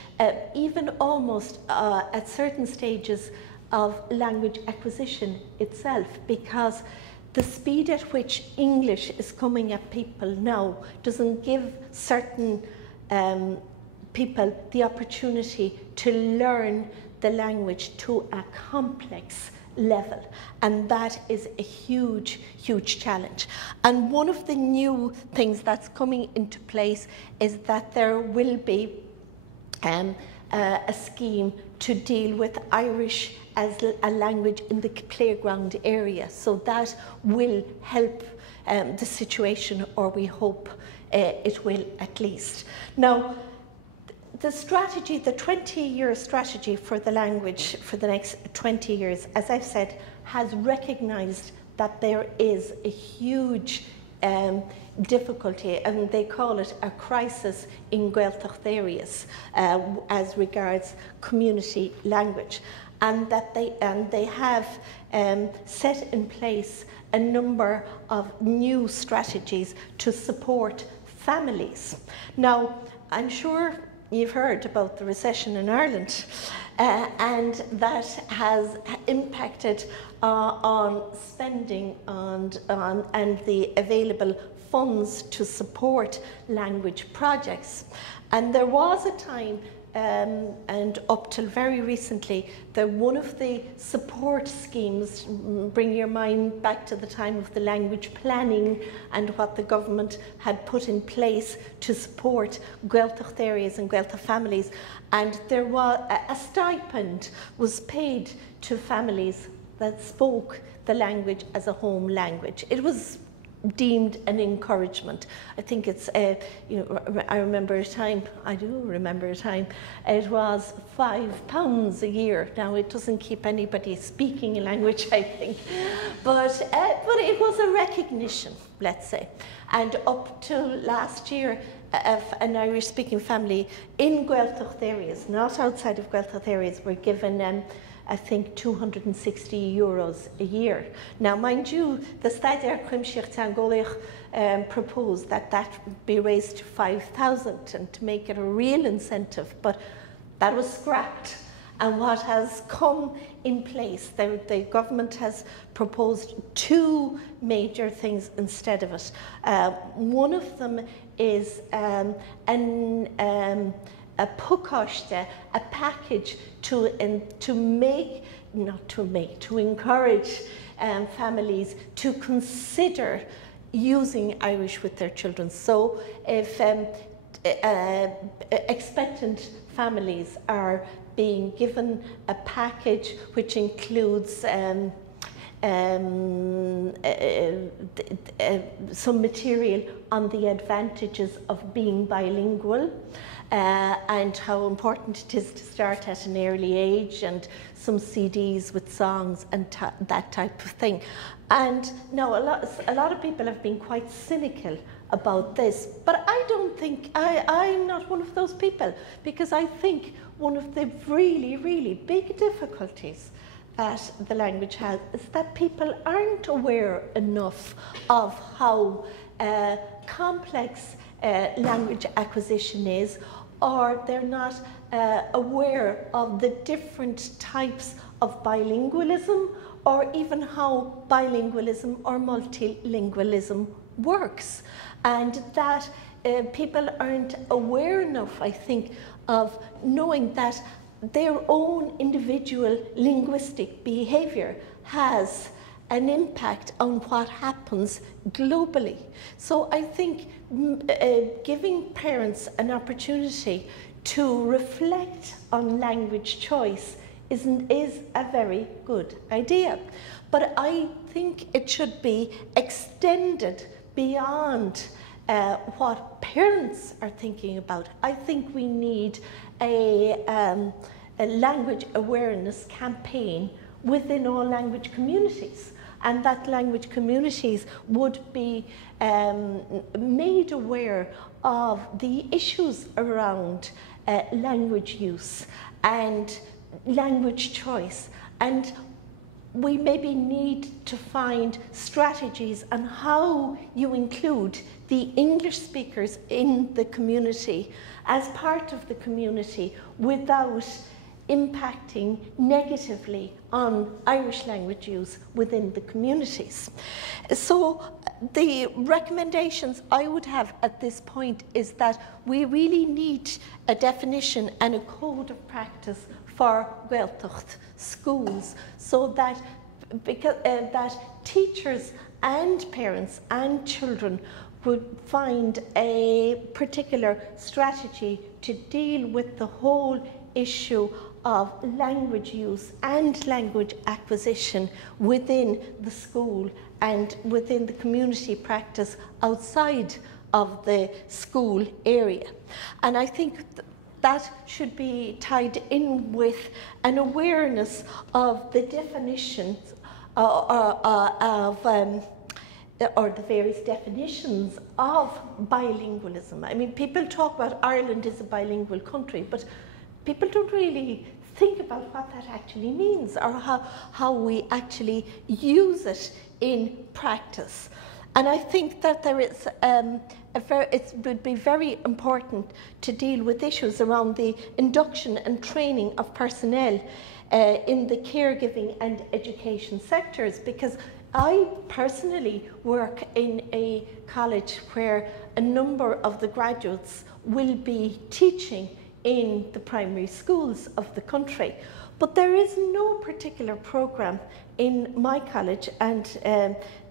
even almost at certain stages of language acquisition itself, because the speed at which English is coming at people now doesn't give certain people the opportunity to learn the language to a complex level, and that is a huge, huge challenge. And one of the new things that's coming into place is that there will be a scheme to deal with Irish as a language in the playground area. So that will help the situation, or we hope it will at least. Now, the strategy, the 20-year strategy for the language for the next 20 years, as I've said, has recognised that there is a huge difficulty, and they call it a crisis in Gaeltacht areas as regards community language, and that they have set in place a number of new strategies to support families. Now, I'm sure you've heard about the recession in Ireland, and that has impacted on spending and the available funds to support language projects. And there was a time, and up till very recently, that one of the support schemes, bring your mind back to the time of the language planning and what the government had put in place to support Gaeltacht areas and Gaeltacht families, and there was a stipend was paid to families that spoke the language as a home language. It was deemed an encouragement. I think it's, I remember a time, I do remember a time, it was £5 a year. Now, it doesn't keep anybody speaking a language, I think, but it was a recognition, let's say. And up till last year, an Irish-speaking family in Gaeltacht areas, not outside of Gaeltacht areas, were given I think €260 a year. Now, mind you, the Staidir Cuimsiach Tean Gcomhairle proposed that be raised to 5,000 and to make it a real incentive, but that was scrapped. And what has come in place, the government has proposed two major things instead of it. One of them is a pucáiste, a package to encourage families to consider using Irish with their children. So if expectant families are being given a package which includes some material on the advantages of being bilingual and how important it is to start at an early age, and some CDs with songs and that type of thing. And now a lot of people have been quite cynical about this, but I don't think, I'm not one of those people, because I think one of the really, really big difficulties that the language has is that people aren't aware enough of how complex language acquisition is, or they're not aware of the different types of bilingualism, or even how bilingualism or multilingualism works. And that people aren't aware enough, I think, of knowing that their own individual linguistic behaviour has an impact on what happens globally. So I think giving parents an opportunity to reflect on language choice is a very good idea. But I think it should be extended beyond what parents are thinking about. I think we need a language awareness campaign within all language communities, and that language communities would be made aware of the issues around language use and language choice, and we maybe need to find strategies on how you include the English speakers in the community as part of the community without impacting negatively on Irish language use within the communities. So the recommendations I would have at this point is that we really need a definition and a code of practice for Gaeltacht schools, so that that teachers and parents and children would find a particular strategy to deal with the whole issue of language use and language acquisition within the school and within the community practice outside of the school area. And I think that should be tied in with an awareness of the definitions or the various definitions of bilingualism. I mean, people talk about Ireland as a bilingual country, but people don't really think about what that actually means, or how we actually use it in practice. And I think that there is it would be very important to deal with issues around the induction and training of personnel in the caregiving and education sectors, because I personally work in a college where a number of the graduates will be teaching in the primary schools of the country. But there is no particular programme in my college, and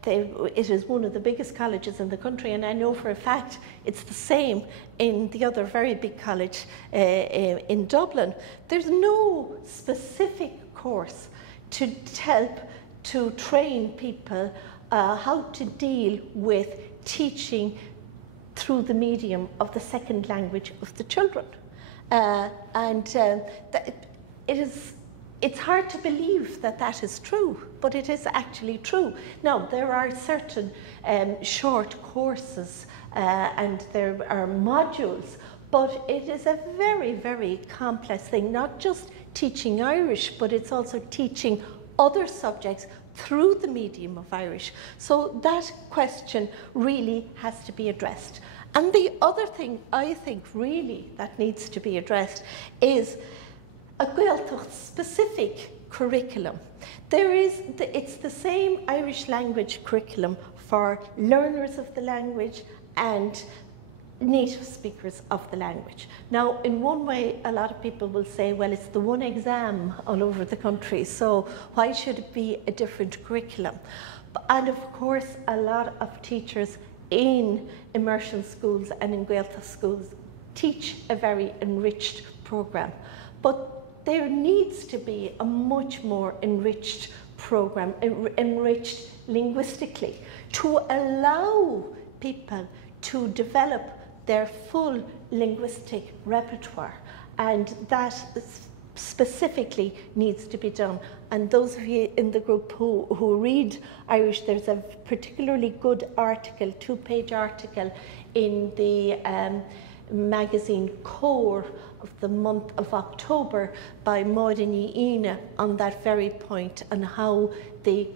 it is one of the biggest colleges in the country, and I know for a fact it's the same in the other very big college in Dublin. There's no specific course to help to train people how to deal with teaching through the medium of the second language of the children. It's hard to believe that that is true, but it is actually true. Now, there are certain short courses and there are modules, but it is a very, very complex thing, not just teaching Irish, but it's also teaching other subjects through the medium of Irish. So that question really has to be addressed. And the other thing I think really that needs to be addressed is a Gaeltacht specific curriculum. It's the same Irish language curriculum for learners of the language and native speakers of the language. Now, in one way, a lot of people will say, well, it's the one exam all over the country, so why should it be a different curriculum? And of course, a lot of teachers in immersion schools and in Gaeltacht schools teach a very enriched program. But there needs to be a much more enriched program, enriched linguistically, to allow people to develop their full linguistic repertoire, and that specifically needs to be done. And those of you in the group who read Irish, there's a particularly good article, 2-page article in the magazine Core of the month of October by Maudie Ina on that very point, and how the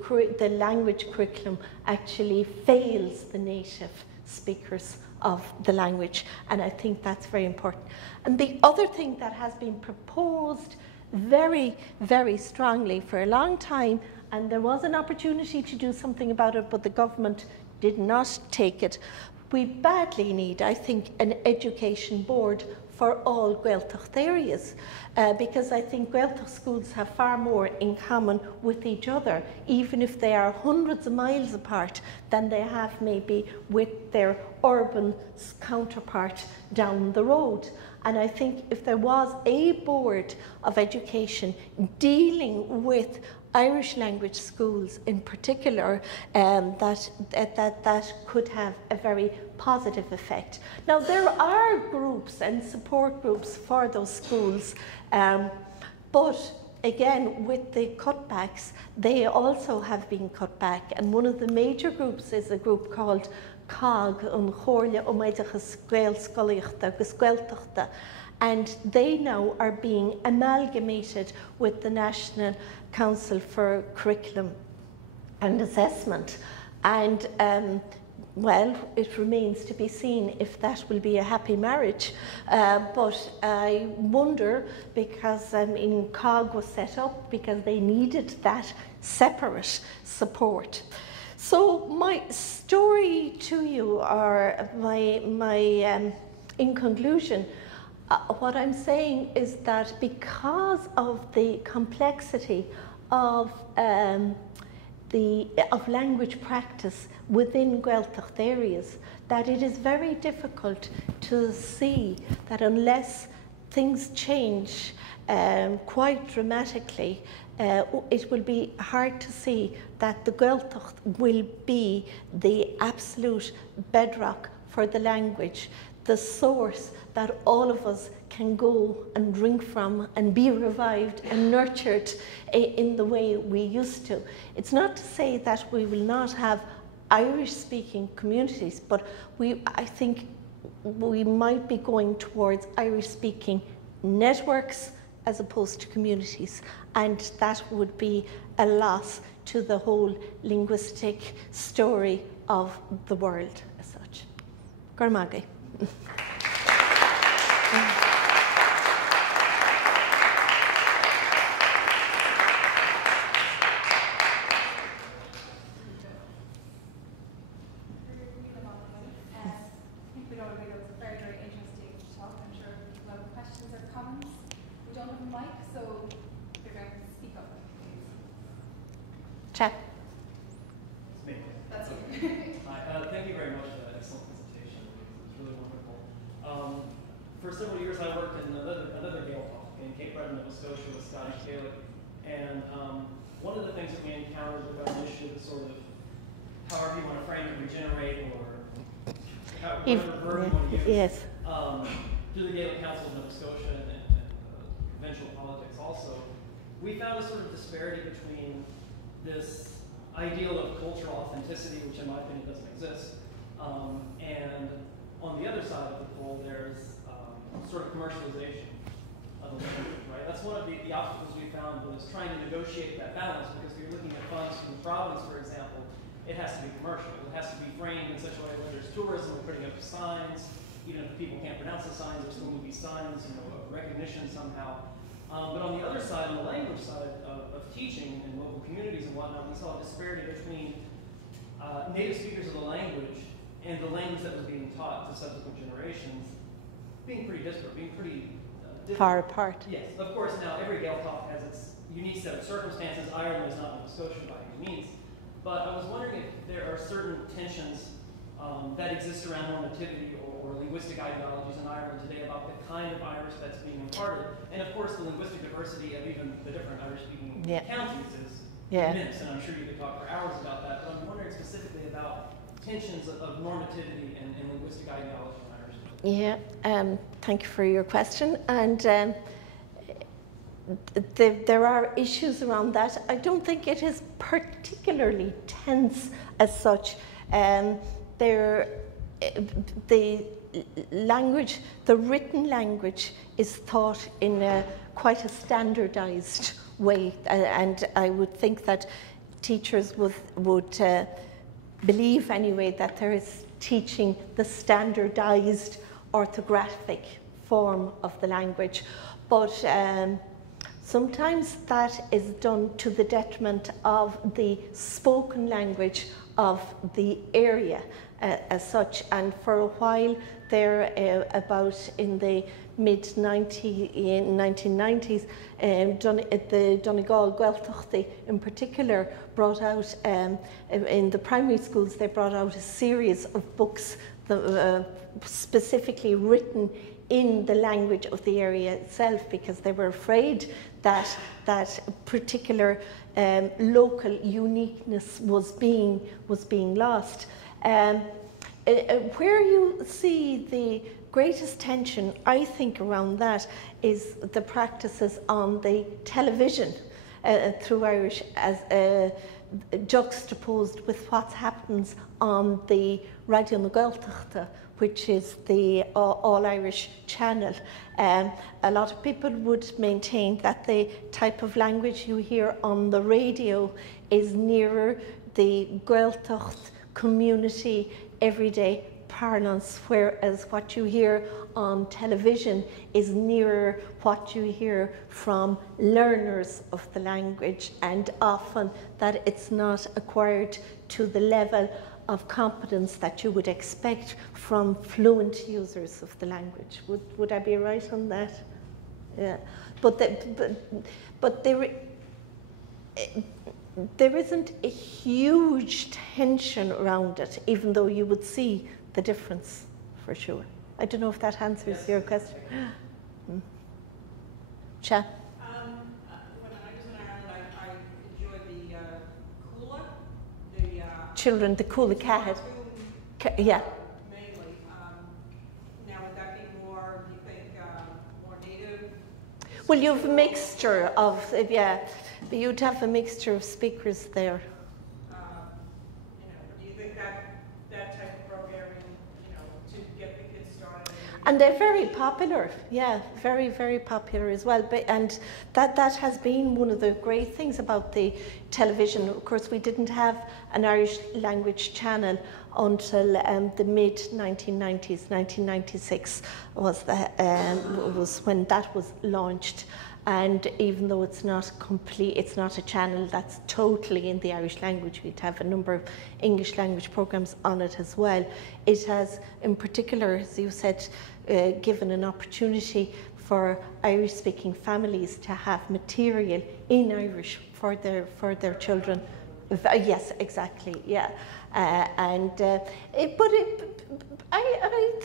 language curriculum actually fails the native speakers of the language, and I think that's very important. And the other thing that has been proposed very, very strongly for a long time, and there was an opportunity to do something about it, but the government did not take it. We badly need, I think, an education board for all Gaeltacht areas, because I think Gaeltacht schools have far more in common with each other, even if they are hundreds of miles apart, than they have maybe with their urban counterpart down the road. And I think if there was a board of education dealing with Irish language schools in particular, that could have a very positive effect. Now, there are groups and support groups for those schools, but again, with the cutbacks, they also have been cut back. And one of the major groups is a group called COG, and they now are being amalgamated with the National Council for Curriculum and Assessment. And well, it remains to be seen if that will be a happy marriage. But I wonder, because COG was set up because they needed that separate support. So my story to you, or in conclusion, what I'm saying is that because of the complexity of language practice within Gaeltacht areas, that it is very difficult to see that unless things change quite dramatically, it will be hard to see that the Gaeltacht will be the absolute bedrock for the language, the source that all of us can go and drink from and be revived and nurtured in the way we used to. It's not to say that we will not have Irish-speaking communities, but I think we might be going towards Irish-speaking networks as opposed to communities, and that would be a loss to the whole linguistic story of the world as such. Gormagay. Chat. It's me. That's okay. Hi, thank you very much for that excellent presentation. It was really wonderful. For several years, I worked in another Gaeltacht in Cape Breton, Nova Scotia, with Scottish Gaelic. And one of the things that we encountered with our initiative is sort of, however you want to frame it, regenerate, or whatever verb you want to use. Yes. Through the Gaelic Council of Nova Scotia and provincial politics also, we found a sort of disparity between this ideal of cultural authenticity, which in my opinion doesn't exist, and on the other side of the pole, there's sort of commercialization of the language, right? That's one of the obstacles we found was trying to negotiate that balance, because if you're looking at funds from the province, for example, it has to be commercial. It has to be framed in such a way that there's tourism, we're putting up signs, even if people can't pronounce the signs, there's still going to be signs, you know, of recognition somehow. But on the other side, on the language side of teaching in local communities and whatnot, we saw a disparity between native speakers of the language and the language that was being taught to subsequent generations being pretty disparate, being pretty different. Far apart. Yes, of course. Now, every Gaeltacht has its unique set of circumstances. Ireland is not Nova Scotia by any means. But I was wondering if there are certain tensions that exist around normativity or linguistic linguistic ideologies in Ireland today about the kind of Irish that's being imparted. And of course, the linguistic diversity of even the different Irish-speaking counties is immense, and I'm sure you could talk for hours about that, but I'm wondering specifically about tensions of normativity and linguistic ideology in Irish. Yeah, thank you for your question. And there are issues around that. I don't think it is particularly tense as such. The language, the written language, is thought in quite a standardized way, and I would think that teachers would believe anyway that there is teaching the standardized orthographic form of the language, but sometimes that is done to the detriment of the spoken language of the area as such. And for a while there, about in the mid-1990s, the Donegal Gaeltachtaí in particular brought out, in the primary schools, they brought out a series of books that, specifically written in the language of the area itself, because they were afraid that that particular local uniqueness was being lost. Where you see the greatest tension, I think, around that is the practices on the television through Irish, as juxtaposed with what happens on the Radio na Gaeltachta, which is the all-Irish channel. A lot of people would maintain that the type of language you hear on the radio is nearer the Gaeltacht community everyday parlance, whereas what you hear on television is nearer what you hear from learners of the language, and often that it's not acquired to the level of competence that you would expect from fluent users of the language. Would I be right on that? Yeah, but there isn't a huge tension around it, even though you would see the difference for sure. I don't know if that answers your question. Cha? When I was in Ireland, I enjoyed the Coola, the children, the Coola Cathad. Yeah. Mainly. Now, would that be more, do you think, more native? Well, you have a mixture of, yeah, you'd have a mixture of speakers there. Do you think that type of programming, to get the kids started? And they're very popular, yeah, very, very popular as well. And that has been one of the great things about the television. Of course, we didn't have an Irish language channel until the mid-1990s. 1996 was when that was launched. And even though it's not complete, it's not a channel that's totally in the Irish language, we'd have a number of English language programs on it as well. It has, in particular, as you said, given an opportunity for Irish-speaking families to have material in Irish for their children. Yes, exactly. Yeah, I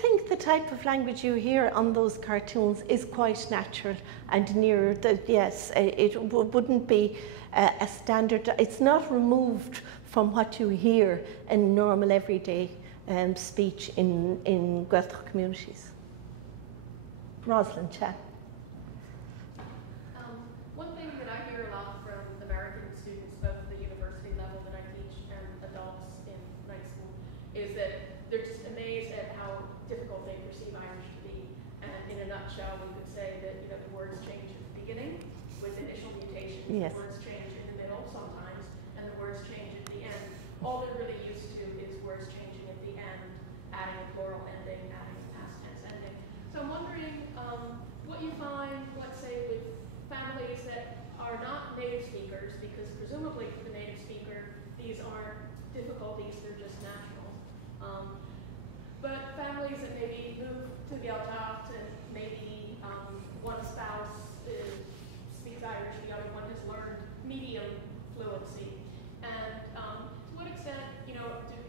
think the type of language you hear on those cartoons is quite natural and nearer. Yes, it wouldn't be a standard. It's not removed from what you hear in normal everyday speech in Gaeltacht communities. Rosalind, Cha. One thing that I hear a lot from American students, both at the university level that I teach and adults in night school, is that they're just amazed at how difficult they perceive Irish to be. And in a nutshell, we could say that the words change at the beginning with initial mutations. Yes. The words change in the middle sometimes, and the words change at the end. All they're really used to is words changing at the end, adding a plural ending, adding a past tense ending. So I'm wondering what you find, let's say, with families that are not native speakers, because presumably for the native speaker, these aren't difficulties, they're just natural. But families that maybe move to Gaeltacht and maybe one spouse speaks Irish, the other one has learned medium fluency. And to what extent, do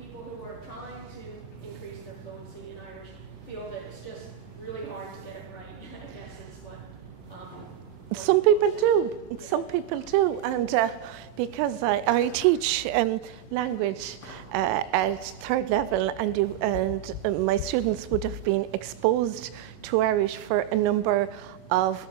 people who are trying to increase their fluency in Irish feel that Some people do, and because I teach language at third level, and my students would have been exposed to Irish for a number of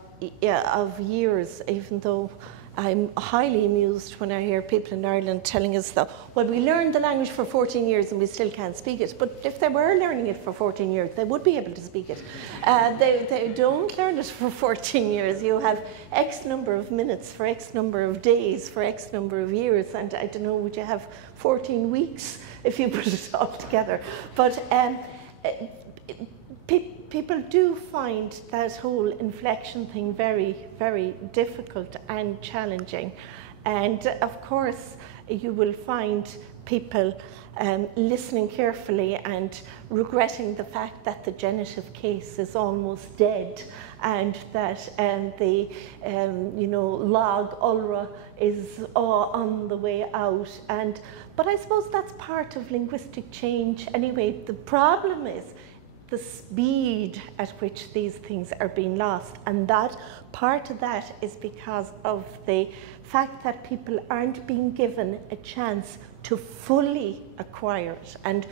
years, even though I'm highly amused when I hear people in Ireland telling us that, well, we learned the language for 14 years and we still can't speak it. But if they were learning it for 14 years, they would be able to speak it. They don't learn it for 14 years. You have X number of minutes for X number of days for X number of years. And I don't know, would you have 14 weeks if you put it all together? But people do find that whole inflection thing very, very difficult and challenging. And of course, you will find people listening carefully and regretting the fact that the genitive case is almost dead, and that the log ulra is on the way out. But I suppose that's part of linguistic change anyway. The problem is the speed at which these things are being lost, and that part of that is because of the fact that people aren't being given a chance to fully acquire it. And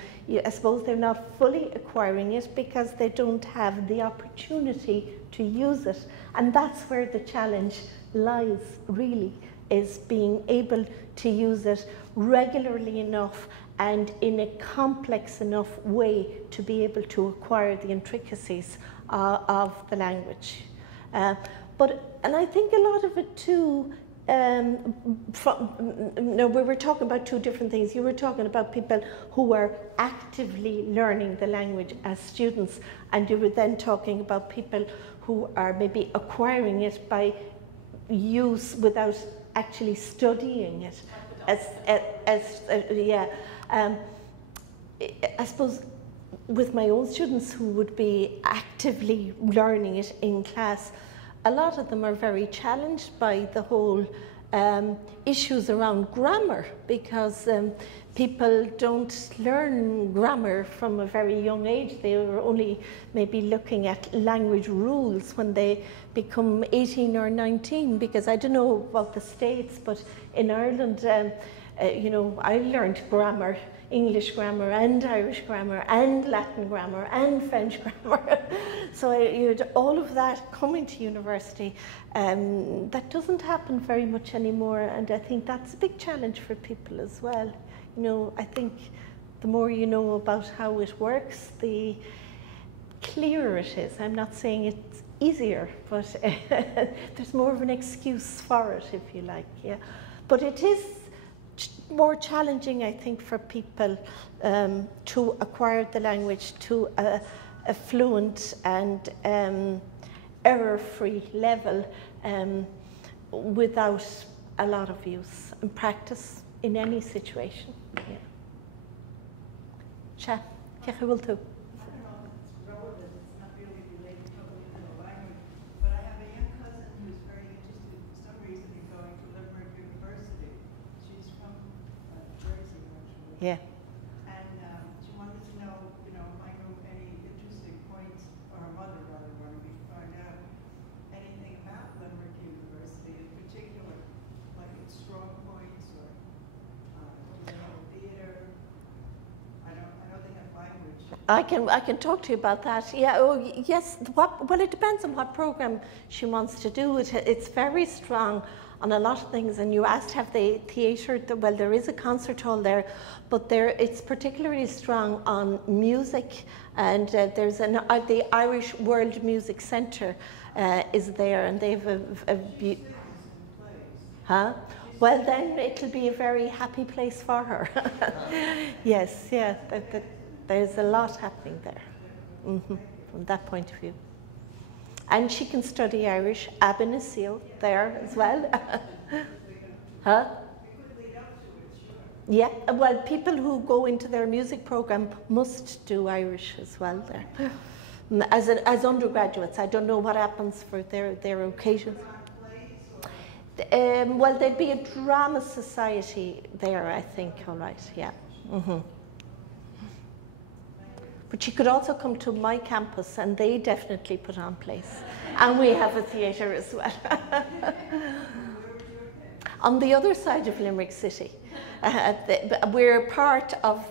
I suppose they're not fully acquiring it because they don't have the opportunity to use it. And that's where the challenge lies, really, is being able to use it regularly enough and in a complex enough way to be able to acquire the intricacies of the language. And I think a lot of it too, we were talking about two different things. You were talking about people who are actively learning the language as students, and you were then talking about people who are maybe acquiring it by use without actually studying it. I suppose with my own students who would be actively learning it in class, a lot of them are very challenged by the whole issues around grammar, because people don't learn grammar from a very young age. They are only maybe looking at language rules when they become 18 or 19, because I don't know about the States, but in Ireland, I learned grammar, English grammar and Irish grammar and Latin grammar and French grammar. So you had all of that coming to university. That doesn't happen very much anymore, and I think that's a big challenge for people as well. I think the more you know about how it works, the clearer it is. I'm not saying it's easier, but there's more of an excuse for it, if you like. Yeah, but it is more challenging, I think, for people to acquire the language to a fluent and error-free level without a lot of use and practice in any situation. Yeah. Cha, ceach bhfuil tú? Yeah. And she wanted to know, if I knew any interesting points, or her mother rather wanted me to find out anything about Limerick University in particular, like its strong points, or theater. I know they have language. I can talk to you about that. Yeah. Oh, yes. Well, it depends on what program she wants to do. It's very strong on a lot of things, and you asked, have the theatre? Well, there is a concert hall there, but it's particularly strong on music, and there's the Irish World Music Centre is there, and they have huh? Well, then it'll be a very happy place for her. Yes, yeah, there's a lot happening there from that point of view. And she can study Irish, ab initio there as well. Huh? Yeah, well, people who go into their music program must do Irish as well there. As undergraduates, I don't know what happens for their occasions. Well, there'd be a drama society there, I think, all right, yeah. But she could also come to my campus, and they definitely put on plays. And we have a theatre as well. On the other side of Limerick City. We're part of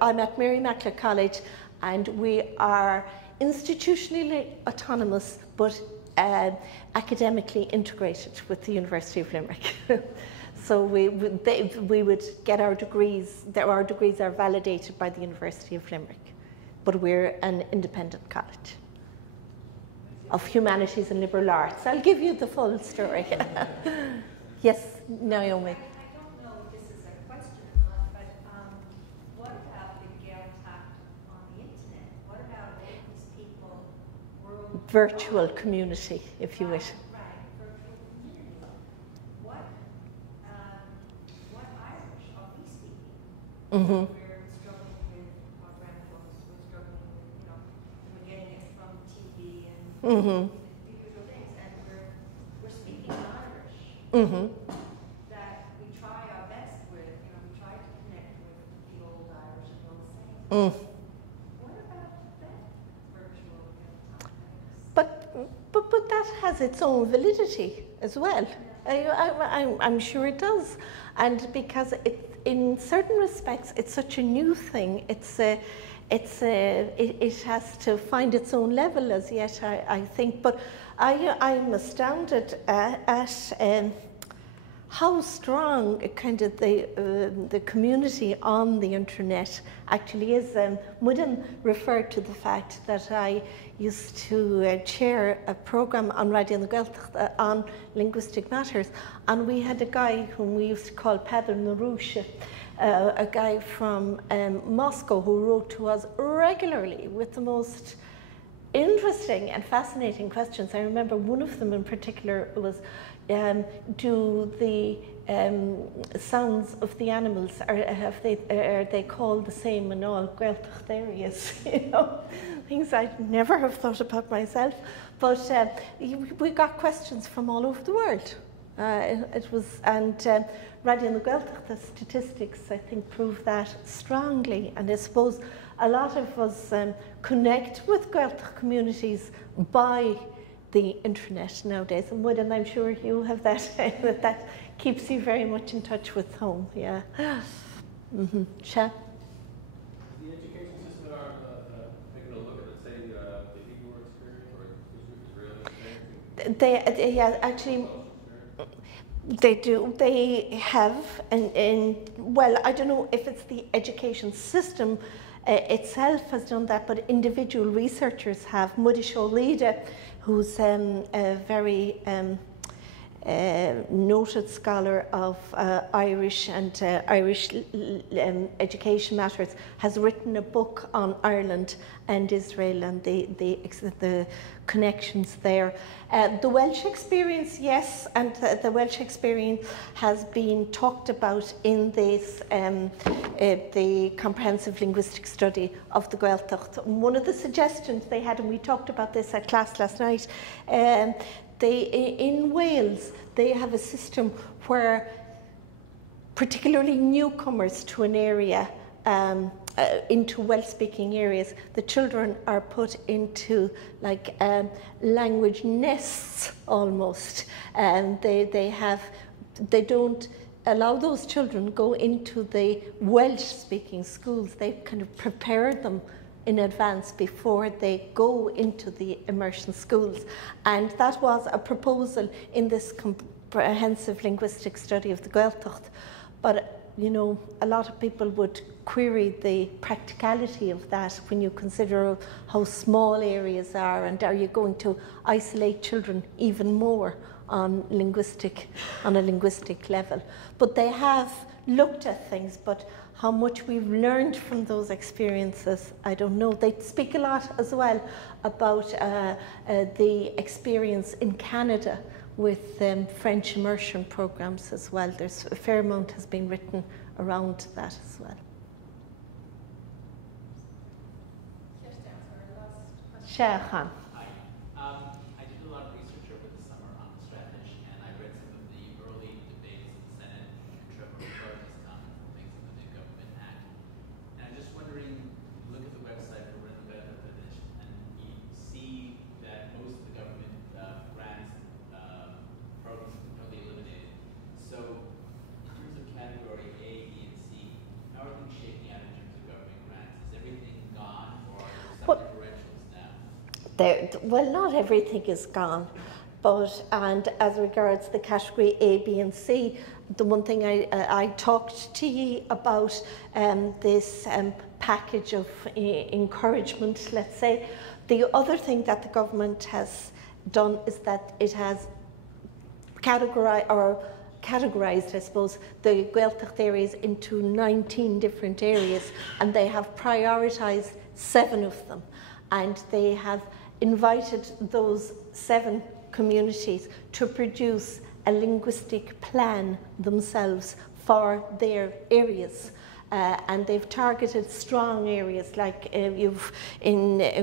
I'm at Mary Immaculate College, and we are institutionally autonomous but academically integrated with the University of Limerick. So we would get our degrees are validated by the University of Limerick, but we're an independent college of humanities and liberal arts. I'll give you the full story. Yes, Naomi. I don't know if this is a question or not, but what about the Gaeltacht on the internet? What about all these people worldwide? Virtual community, if you wish. Right, virtual community. What Irish are we speaking? Mm-hmm. We're struggling with our grandfolks, we're struggling with, we're getting it from TV and Mm-hmm. the usual things, and we're speaking Irish. Mm-hmm. That we try our best with, we try to connect with the old Irish and old sayings. What about that virtual But that has its own validity as well. I'm sure it does, and because in certain respects it's such a new thing. It has to find its own level as yet, I think. But I'm astounded at how strong kind of the community on the internet actually is. Muireann referred to the fact that I used to chair a programme on Radio na Gaeltacht on linguistic matters, and we had a guy whom we used to call Padar na Rúise, a guy from Moscow who wrote to us regularly with the most interesting and fascinating questions. I remember one of them in particular was, do the sounds of the animals, are they called the same in all Gaeltacht areas? Things I'd never have thought about myself. But we got questions from all over the world. Radio na Gaeltacht, the statistics I think prove that strongly, and I suppose a lot of us connect with Gaeltacht communities by the internet nowadays, and Muireann, I'm sure you have that, that keeps you very much in touch with home, yeah. Mm-hmm. Sha? The education system are taking a look at, say, the Hebrew experience or Israeli experience? Yeah, actually, they do. They have, well, I don't know if it's the education system itself has done that, but individual researchers have. Mudish O'Leada, who's a very noted scholar of Irish and Irish education matters, has written a book on Ireland and Israel and the connections there. The Welsh experience, yes, and the Welsh experience has been talked about in this the comprehensive linguistic study of the Gaeltacht. One of the suggestions they had, and we talked about this at class last night, in Wales, they have a system where particularly newcomers to an area, into Welsh-speaking areas, the children are put into like language nests almost, and they don't allow those children go into the Welsh-speaking schools. They kind of prepare them in advance before they go into the immersion schools. And that was a proposal in this comprehensive linguistic study of the Gaeltacht. But, you know, a lot of people would query the practicality of that when you consider how small areas are, and are you going to isolate children even more on a linguistic level. But they have looked at things, but how much we've learned from those experiences, I don't know. They speak a lot as well about the experience in Canada with French immersion programs as well. There's a fair amount has been written around that as well. Shah. Hi. I did a lot of research over the summer on the Stratfish, and I read some of the early debates in the Senate and Trevor McCarthy's comments and things in the New Government Act. And I'm just wondering, you look at the website for Women in the Gaeltacht, and you see that most of the government well, not everything is gone, and as regards the category A, B and C, the one thing I talked to you about this package of encouragement, let's say. The other thing that the government has done is that it has categorised, I suppose, the Gaeltacht areas into 19 different areas, and they have prioritised 7 of them, and they have invited those 7 communities to produce a linguistic plan themselves for their areas. And they've targeted strong areas, like in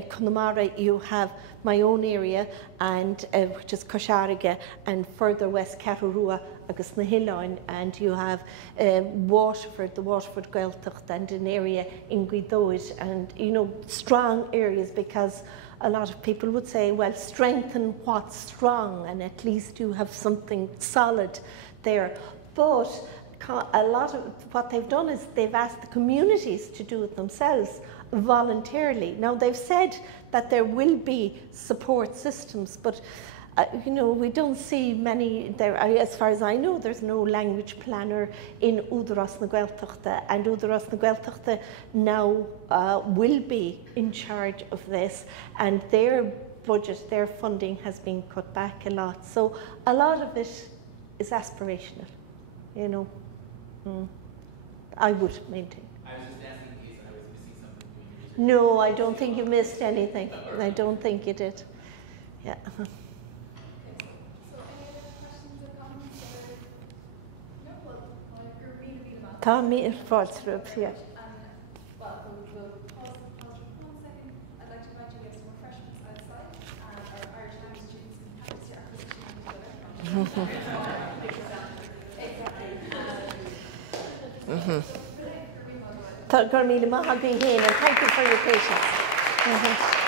Connemara you have my own area, and which is Cosharige, and further west Carrarua, agus na Hilláin, and you have Waterford, the Waterford Gaeltacht, and an area in Guidoid, and strong areas, because a lot of people would say, well, strengthen what's strong, and at least you have something solid there. But a lot of what they've done is they've asked the communities to do it themselves voluntarily. Now, they've said that there will be support systems, but we don't see many there. As far as I know, there's no language planner in Údarás na Gaeltachta, and Údarás na Gaeltachta now will be in charge of this, and their budget, their funding has been cut back a lot. So a lot of it is aspirational, I would maintain. I was just asking in case I was missing something. No, I don't think you missed anything. I don't think you did. Yeah. So any other questions or comments? No, well, you're really good about Tá mí fáilsrúb, yeah. Well, we'll pause for 1 second. I'd like to invite you to get some refreshments outside. Our Irish language students can practice your acquisition of each other. Tá gur míle maith againn, and thank you for your patience.